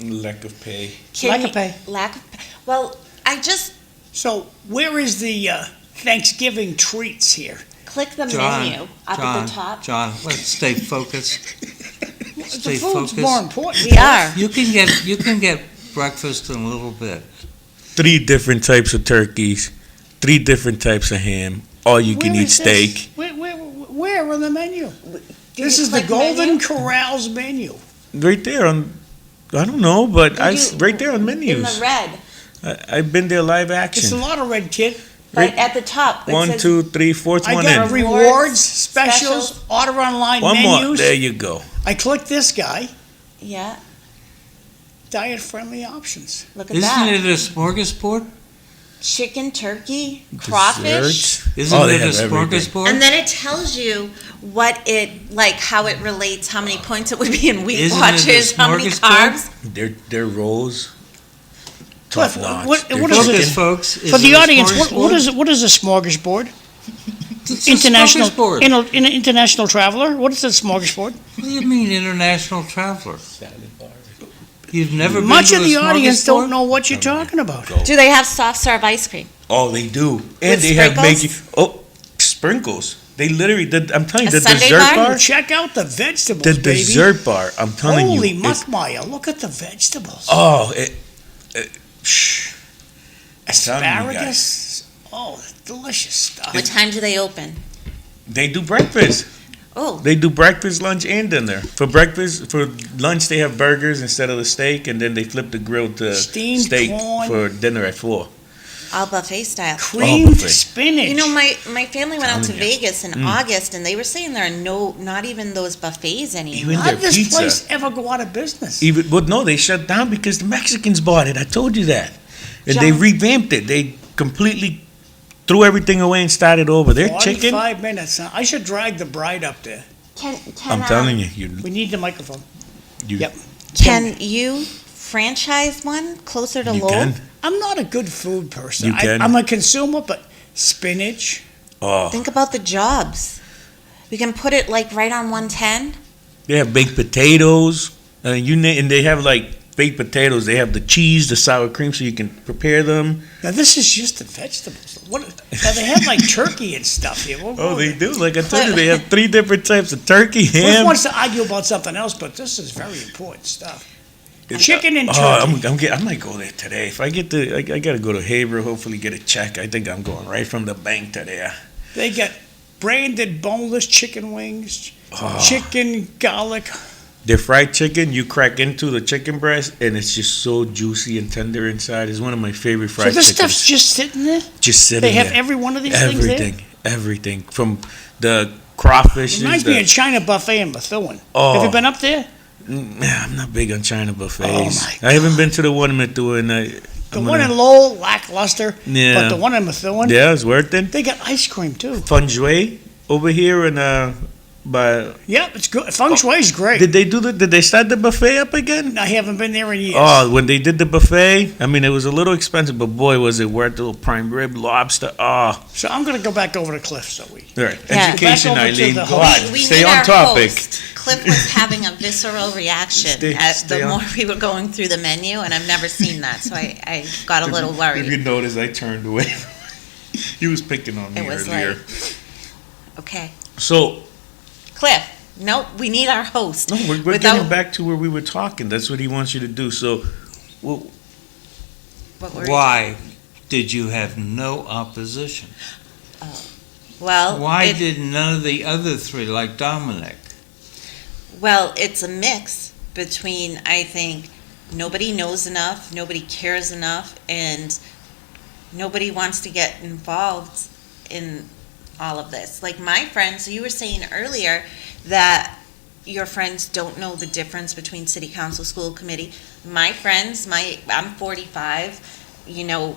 lack of pay. Lack of pay. Lack of pay. Well, I just So where is the Thanksgiving treats here? click the John, menu up at the top. John, let's stay focused. The Stay food's focused. more important. We are. You can get breakfast in a little bit. 3 different types of turkeys, 3 different types of ham, all you can Where eat is this? steak. Where on the menu? Do This you is the click Golden menu? Corral's menu. Right there on, I don't know, but Did you- right there on In menus. the red. I've been there live It's a action. lot of red, kid. But Right. at the top, it 1, says 2, 3, 4th I one got in. rewards, specials, order online One more. menus. There you go. I click this guy, Yeah, diet-friendly options. look at Isn't that. it a smorgasbord? Chicken, turkey, crawfish. Desserts. Isn't Oh, they it a have everything. smorgasbord? And then it tells you what it, like, how it relates, how many points it would be in weight Isn't it a watches, how many smorgasbord? carbs. Their rolls. Cliff, Top notch. what Their is chicken. this? Folks, is For it the a audience, smorgasbord? what is a smorgasbord? It's a International, smorgasbord. international traveler. What is a smorgasbord? What do you mean, international traveler? You've never been Much to of a the audience smorgasbord? don't know what you're talking about. Do they have soft serve ice cream? Oh, they do. And With they have sprinkles? making. Oh, sprinkles. They literally did. I'm telling you, A the Sunday dessert bar? bar. Check out the vegetables, The baby. dessert bar. I'm telling Holy you. it's- muckmire, look at the vegetables. Oh, shh. telling you Asparagus. Oh, delicious stuff. What time do they open? They do breakfast. Oh, They do breakfast, lunch, and dinner. For breakfast, for lunch, they have burgers instead of the steak, and then they flip the grill to Steamed steak corn. for dinner at 4. all buffet style. Creamed buffet. spinach. You know, my family went out to Telling you. Vegas in August, and they were saying there are not even those buffets anymore. Even how their did this pizza. place ever go out of business? Even, but no, they shut down because the Mexicans bought it. I told you that. And they John- revamped it. They completely threw everything away and started over. Their chicken. 45 minutes. I should drag the bride up there. I'm telling you, We need the microphone. you, Yep. Can you franchise one closer to you Lowell? can. I'm not a good food person. You can. I'm a consumer, but spinach. Oh, Think about the jobs. We can put it like right on 110. they have baked potatoes. And they have like baked potatoes. They have the cheese, the sour cream, so you can prepare them. Now this is just the vegetables. What? Now they have like turkey and stuff here. Oh, they do. Like I told you, they have 3 different types of turkey, Cliff ham. wants to argue about something else, but this is very important stuff. Chicken and Oh, turkey. I might go there today. If I get to, I gotta go to Haver. Hopefully, get a check. I think I'm going right from the bank to there. They got branded boneless chicken wings, Oh. chicken garlic. Their fried chicken, you crack into the chicken breast, and it's just so juicy and tender inside. It's one of my favorite fried So this chickens. stuff's just sitting there. Just sitting They have there. every one of these things there. Everything from the crawfish. Reminds me of China Buffet in Methuen. Oh. Have you been up there? I'm not big on China buffets. Oh, my I haven't been to the one in Methuen. The one in Lowell, lackluster. Yeah. But the one in Methuen, Yeah, it's worth it. they got ice cream too. Feng Shui over here in by. Yep, it's good. Feng Shui's great. Did they start the buffet up again? I haven't been there in years. Oh, when they did the buffet, I mean, it was a little expensive, but boy, was it worth the little prime rib, lobster. Oh, So I'm going to go back over to Cliff. So we. all right. Yeah. Education, Back over to Eileen. the Go host. on. We Stay need on our topic. host. Cliff was having a visceral reaction Stay the on- more we were going through the menu, and I've never seen that, so I got a little If you worried. notice, I turned away. He was picking on me It was earlier. like, okay, So, Cliff. Nope, we need our host. no, we're Without- getting back to where we were talking. That's what he wants you to do. So, well, What were- Why did you have no opposition? Well, Why did none of the other 3, like Dominic? Well, it's a mix between, I think, nobody knows enough, nobody cares enough, and nobody wants to get involved in all of this. Like my friend, so you were saying earlier that your friends don't know the difference between city council, school committee. My friends, I'm 45,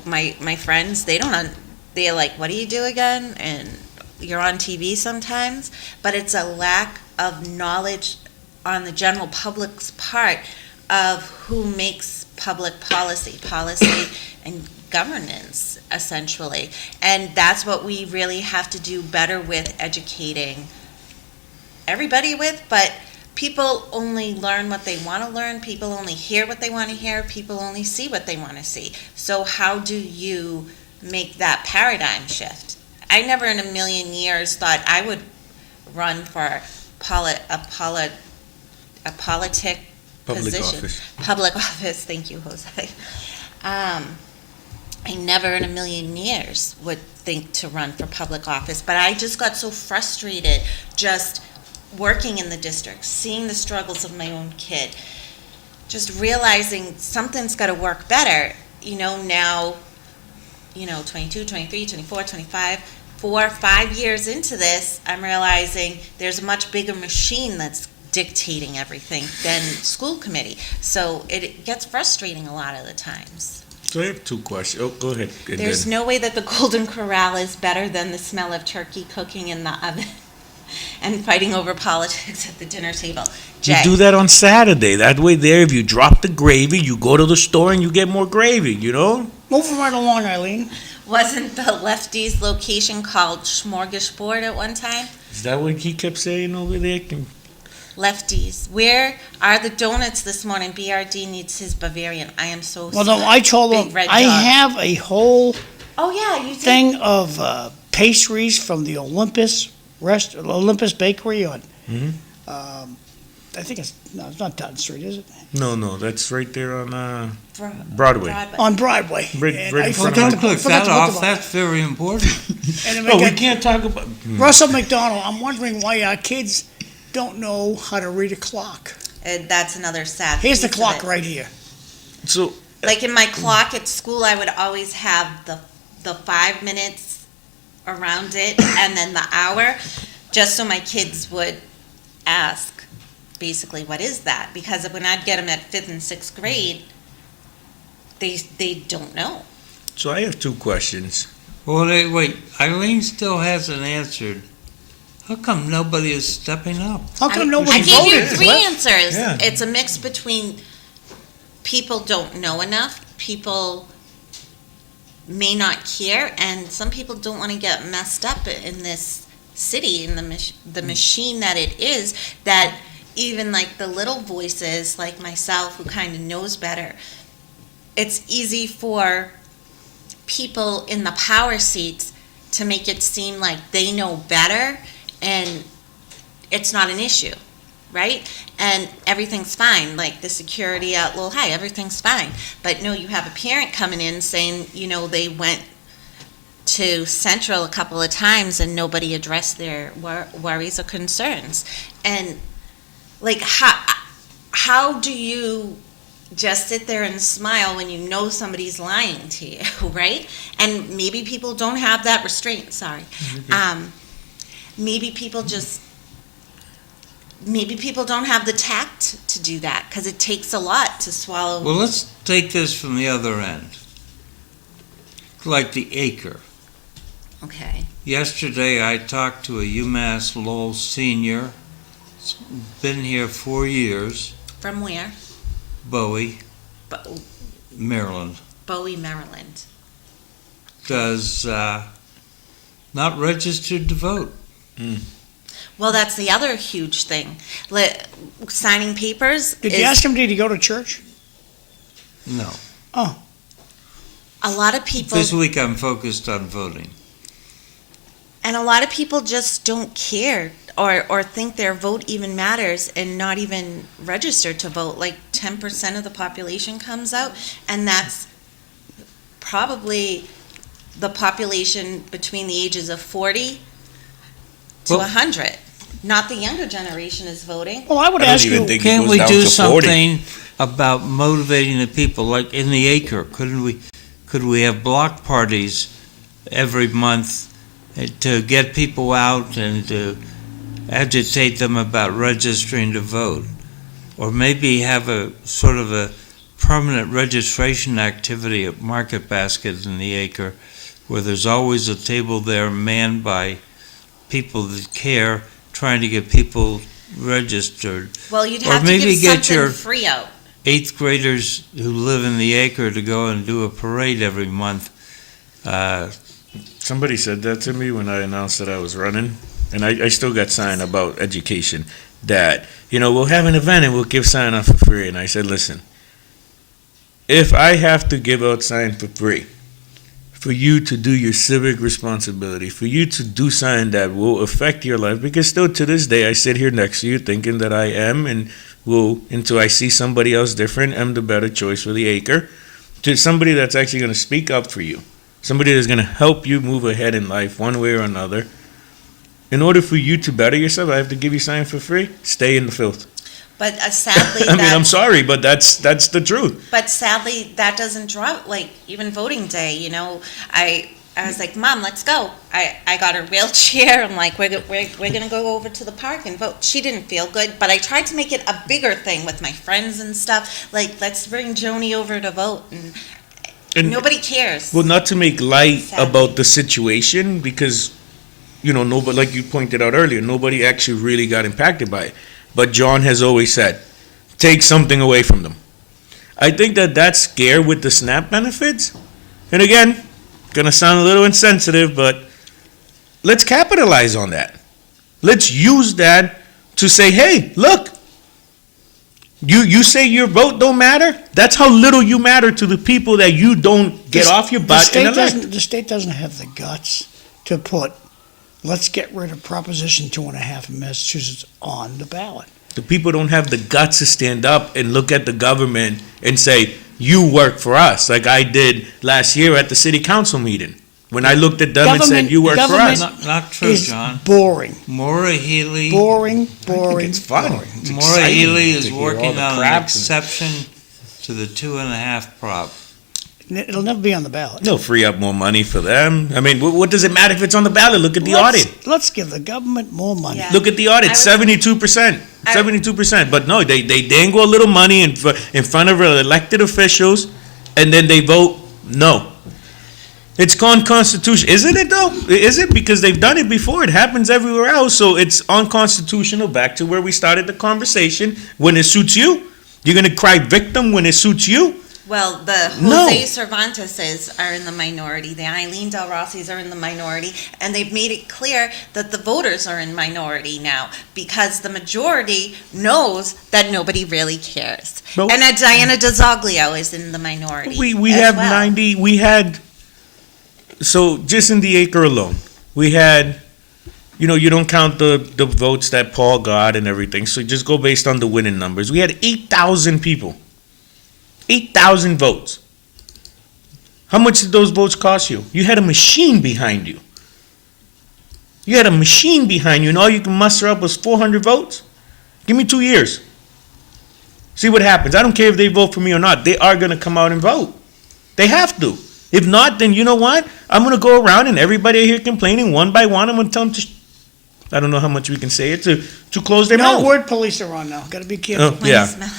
my friends, they're like, what do you do again? And you're on TV sometimes, but it's a lack of knowledge on the general public's part of who makes public policy and governance, essentially. And that's what we really have to do better with, educating everybody with, but people only learn what they want to learn, people only hear what they want to hear, people only see what they want to see. So how do you make that paradigm shift? I never in a million years thought I would run for a politic Public position. office. Public office, thank you, Jose. I never in a million years would think to run for public office, but I just got so frustrated just working in the district, seeing the struggles of my own kid, just realizing something's got to work better. Now, 22, 23, 24, 25, 4, 5 years into this, I'm realizing there's a much bigger machine that's dictating everything than school committee. So it gets frustrating a lot of the times. So I have two questions. Oh, go ahead. And There's then- no way that the Golden Corral is better than the smell of turkey cooking in the oven and fighting over politics at the dinner table. You Jay, do that on Saturday. That way there, if you drop the gravy, you go to the store and you get more gravy, Moving right along, Eileen. wasn't the lefties location called Smorgasbord at one time? Is that what he kept saying over there? Lefties. Where are the donuts this morning? BRD needs his Bavarian. I am so Well, no, sorry. I told Big them, red I dog. have a whole Oh, yeah, you did. thing of pastries from the Olympus Bakery on, Mhm. I think it's not Dutton Street, is it? No, that's right there on Bro- Broadway. On Broadway. Right- And right in I front forgot of to- my- Don't click forgot that to put off, them on. that's very important. And then No, we got can't talk about. Russell McDonald, I'm wondering why our kids don't know how to read a clock. And that's another sad Here's the piece of clock it. right here. So Like in my clock at school, I would always have the 5 minutes around it and then the hour, just so my kids would ask, basically, what is that? Because when I'd get them at 5th and 6th grade, they don't know. I have two questions. Well, wait, Eileen still hasn't answered. How come nobody is stepping up? How come I nobody gave you voted? 3 What? answers. Yeah. It's a mix between people don't know enough, people may not care, and some people don't want to get messed up in this city, in the machine that it is, that even like the little voices like myself who kind of knows better, it's easy for people in the power seats to make it seem like they know better and it's not an issue, right? And everything's fine, like the security at Lowell High, everything's fine. But no, you have a parent coming in saying, they went to Central a couple of times and nobody addressed their worries or concerns. And like, how do you just sit there and smile when you know somebody's lying to you, right? And maybe people don't have that restraint, sorry. Maybe people don't have the tact to do that, because it takes a lot to swallow. Well, let's take this from the other end. Like the acre. Okay. Yesterday, I talked to a UMass Lowell senior, been here 4 years, From where? Bowie, Bo- Maryland. Bowie, Maryland. Does not registered to vote. Well, that's the other huge thing. Signing papers Did is you ask him, did he go to church? No. Oh, a lot of people, This week I'm focused on voting. and a lot of people just don't care or think their vote even matters and not even registered to vote. Like 10% of the population comes out, and that's probably the population between the ages of 40 to Well- 100. Not the younger generation is voting. well, I would I don't ask even you, think- Can't goes we down do to 40. something about motivating the people, like in the acre? Could we have block parties every month to get people out and to agitate them about registering to vote. Or maybe have a sort of a permanent registration activity at Market Basket in the Acre, where there's always a table there manned by people that care, trying to get people registered. Well, you'd Or have to maybe give get something your free out. 8th graders who live in the Acre to go and do a parade every month. Somebody said that to me when I announced that I was running, and I still got sign about education, that, we'll have an event and we'll give sign out for free. And I said, listen, if I have to give out sign for free, for you to do your civic responsibility, for you to do something that will affect your life, because still to this day I sit here next to you thinking that I am, and will, until I see somebody else different, am the better choice for the Acre, to somebody that's actually going to speak up for you, somebody that's going to help you move ahead in life one way or another. In order for you to better yourself, I have to give you something for free. Stay in the filth. But sadly, I mean, I'm sorry, but that's the truth. But sadly, that doesn't draw, like, even voting day, I was like, Mom, let's go. I got her wheelchair. I'm like, we're going to go over to the park and vote. She didn't feel good, but I tried to make it a bigger thing with my friends and stuff. Like, let's bring Joni over to vote. And nobody cares. Well, not to make light Sadly. about the situation, because, nobody, like you pointed out earlier, nobody actually really got impacted by it. But John has always said, take something away from them. I think that's scare with the SNAP benefits. And again, gonna sound a little insensitive, but let's capitalize on that. Let's use that to say, hey, look, you say your vote don't matter? That's how little you matter to the people that you don't get off your butt and elect. The state doesn't have the guts to put, let's get rid of Proposition 2.5 in Massachusetts on the ballot. The people don't have the guts to stand up and look at the government and say, you work for us, like I did last year at the city council meeting. When I looked at them and said, you work for us. Not true, It's John. boring. Maura Healy. Boring. It's fun. boring. It's Maura exciting Healy to is hear all working the on an crap and- exception to the 2.5 prop. It'll never be on the ballot. They'll free up more money for them. I mean, what does it matter if it's on the ballot? Look at the audit. Let's give the government more money. Yeah. Look at the audit, I was- 72%. I- 72%. But no, they dangle a little money in front of elected officials, and then they vote no. It's unconstitutional. Isn't it, though? Is it? Because they've done it before. It happens everywhere else. So it's unconstitutional. Back to where we started the conversation. When it suits you, you're going to cry victim when it suits you? Well, the No. Jose Cervanteses are in the minority, the Eileen Delrossis are in the minority, and they've made it clear that the voters are in minority now, because the majority knows that nobody really cares. But- And that Diana DeZoglio is in the minority We as have well. 90, we had, so just in the Acre alone, we had, you don't count the votes that Paul got and everything, so just go based on the winning numbers. We had 8,000 people. 8,000 votes. How much did those votes cost you? You had a machine behind you. You had a machine behind you, and all you can muster up was 400 votes? Give me 2 years. See what happens. I don't care if they vote for me or not. They are going to come out and vote. They have to. If not, then you know what? I'm going to go around, and everybody here complaining one by one, I'm going to tell them to, I don't know how much we can say it, to close their No, mouth. word police are on now. Got to be careful. Oh, yeah. Smelling.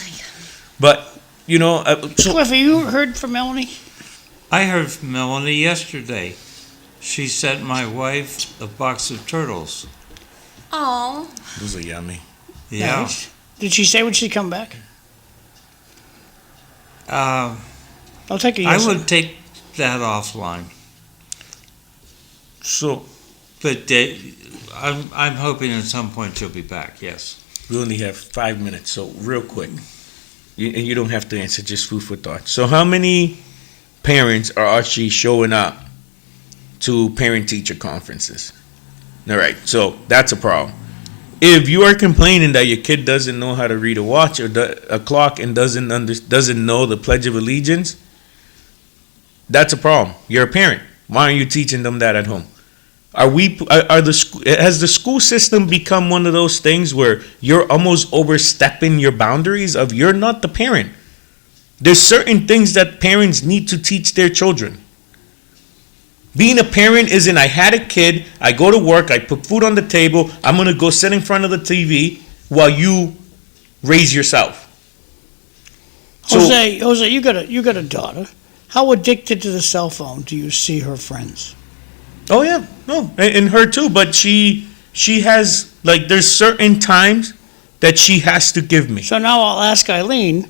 But, so Cliff, have you heard from Melanie? I heard from Melanie yesterday. She sent my wife a box of turtles. Oh, those are yummy. Yeah. Nice. Did she say when she'd come back? Uh, I'll take a I yes. would take that offline. So, But I'm hoping at some point she'll be back, yes. we only have 5 minutes, so real quick. And you don't have to answer, just food for thought. So how many parents are actually showing up to parent-teacher conferences? All right, so that's a problem. If you are complaining that your kid doesn't know how to read a watch or a clock and doesn't know the Pledge of Allegiance, that's a problem. You're a parent. Why aren't you teaching them that at home? Has the school system become one of those things where you're almost overstepping your boundaries of you're not the parent? There's certain things that parents need to teach their children. Being a parent isn't I had a kid, I go to work, I put food on the table, I'm gonna go sit in front of the TV while you raise yourself. So, Jose, you got a daughter. How addicted to the cell phone do you see her friends? oh yeah, no, and her too, but she has, like, there's certain times that she has to give me. So now I'll ask Eileen,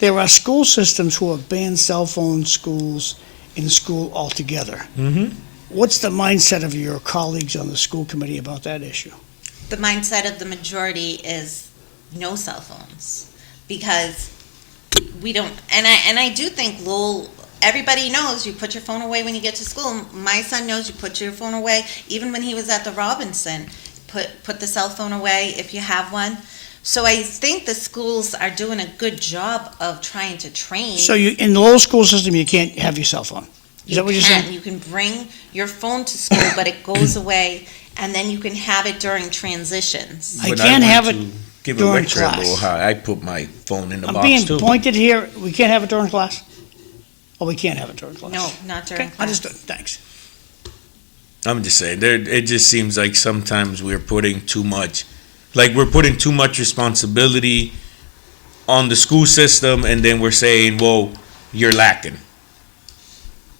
there are school systems who have banned cell phone schools in school altogether. Mm-hmm. What's the mindset of your colleagues on the school committee about that issue? The mindset of the majority is no cell phones, because we don't, and I do think, Lowell, everybody knows you put your phone away when you get to school. My son knows you put your phone away. Even when he was at the Robinson, put the cell phone away if you have one. So I think the schools are doing a good job of trying to train. So in the Lowell school system, you can't have your cell phone. Is that what you're saying? You can bring your phone to school, but it goes away, and then you can have it during transitions. I When can't went have it to give a during lecture at class. Lowell High, I put my phone in the I'm box being too. pointed here. We can't have it during class? Oh, we can't have it during class? No, not during Okay, class. understood. Thanks. I'm just saying, it just seems like sometimes we're putting too much responsibility on the school system, and then we're saying, well, you're lacking.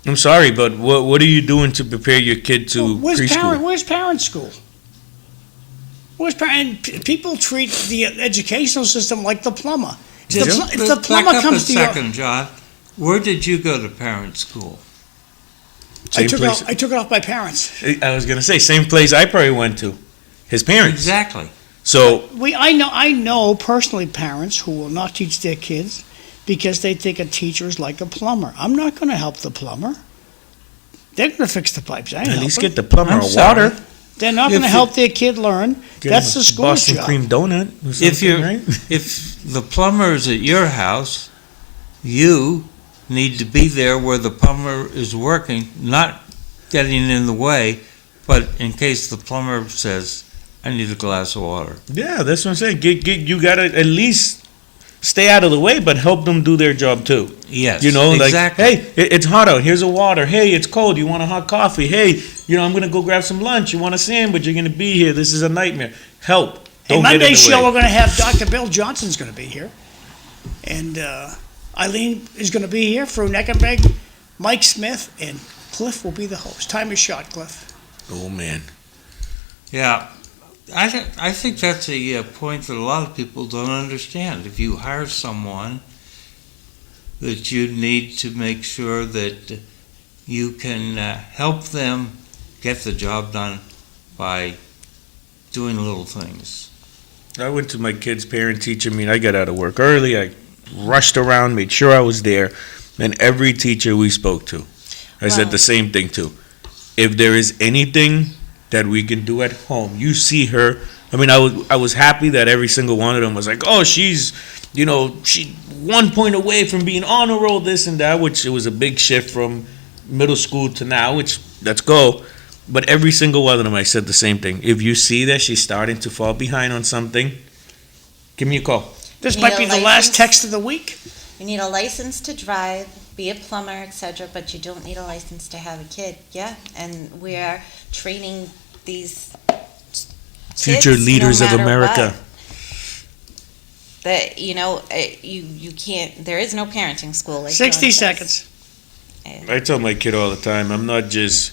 I'm sorry, but what are you doing to prepare your kid to preschool? Where's parent school? People treat the educational system like the plumber. If the plumber Back up comes a to your... second, John. Where did you go to parent school? I Same place. took it off my parents. I was gonna say, same place I probably went to. His parents. Exactly. So I know personally parents who will not teach their kids because they think a teacher is like a plumber. I'm not going to help the plumber. They're going to fix the pipes. I ain't at least helping. get the plumber I'm a sorry. water. They're not going to If help their kid learn. Get That's him the a school's Boston job. cream donut or something, If you're, right? if the plumber is at your house, you need to be there where the plumber is working, not getting in the way, but in case the plumber says, I need a glass of water. Yeah, that's what I'm saying. You gotta at least stay out of the way, but help them do their job too. Yes, You know, exactly. like, hey, it's hot out. Here's a water. Hey, it's cold. You want a hot coffee? Hey, I'm gonna go grab some lunch. You want a sandwich? You're gonna be here. This is a nightmare. Help. Hey, Don't get in the Monday's show, way. we're going to have Dr. Bill Johnson's going to be here. And Eileen is going to be here, Fru Neckenberg, Mike Smith, and Cliff will be the host. Time is short, Cliff. Oh man. Yeah, I think that's a point that a lot of people don't understand. If you hire someone, that you need to make sure that you can help them get the job done by doing little things. I went to my kid's parent-teacher meeting. I got out of work early. I rushed around, made sure I was there, and every teacher we spoke to, I said Wow. the same thing too. If there is anything that we can do at home, you see her. I mean, I was happy that every single one of them was like, oh, she's 1 point away from being on a roll, this and that, which it was a big shift from middle school to now, which, let's go. But every single one of them, I said the same thing. If you see that she's starting to fall behind on something, give me a call. This Need might a be the last license? text of the week. You need a license to drive, be a plumber, etc., but you don't need a license to have a kid. Yeah, and we are training these Future kids, leaders no of matter America. what. That you can't. There is no parenting school. Like 60 John says. seconds. I tell my kid all the time, I'm not just,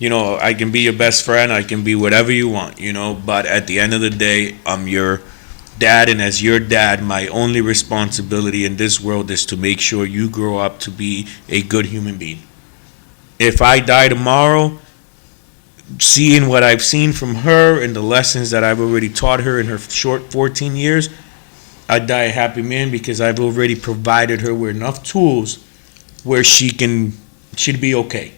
I can be your best friend, I can be whatever you want, but at the end of the day, I'm your dad, and as your dad, my only responsibility in this world is to make sure you grow up to be a good human being. If I die tomorrow, seeing what I've seen from her and the lessons that I've already taught her in her short 14 years, I'd die a happy man because I've already provided her with enough tools where she'd be okay.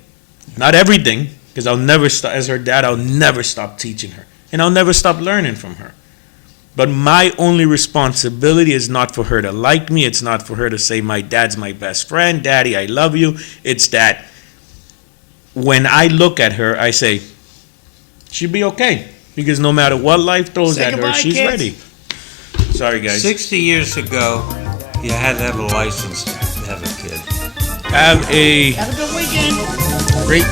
Not everything, because I'll never stop, as her dad, I'll never stop teaching her. And I'll never stop learning from her. But my only responsibility is not for her to like me. It's not for her to say, my dad's my best friend. Daddy, I love you. It's that when I look at her, I say, she'll be okay. Because no matter what life throws Say at her, goodbye, she's kids. ready. Sorry, guys. 60 years ago, you had to have a license to have a kid. Have a Have a good weekend. great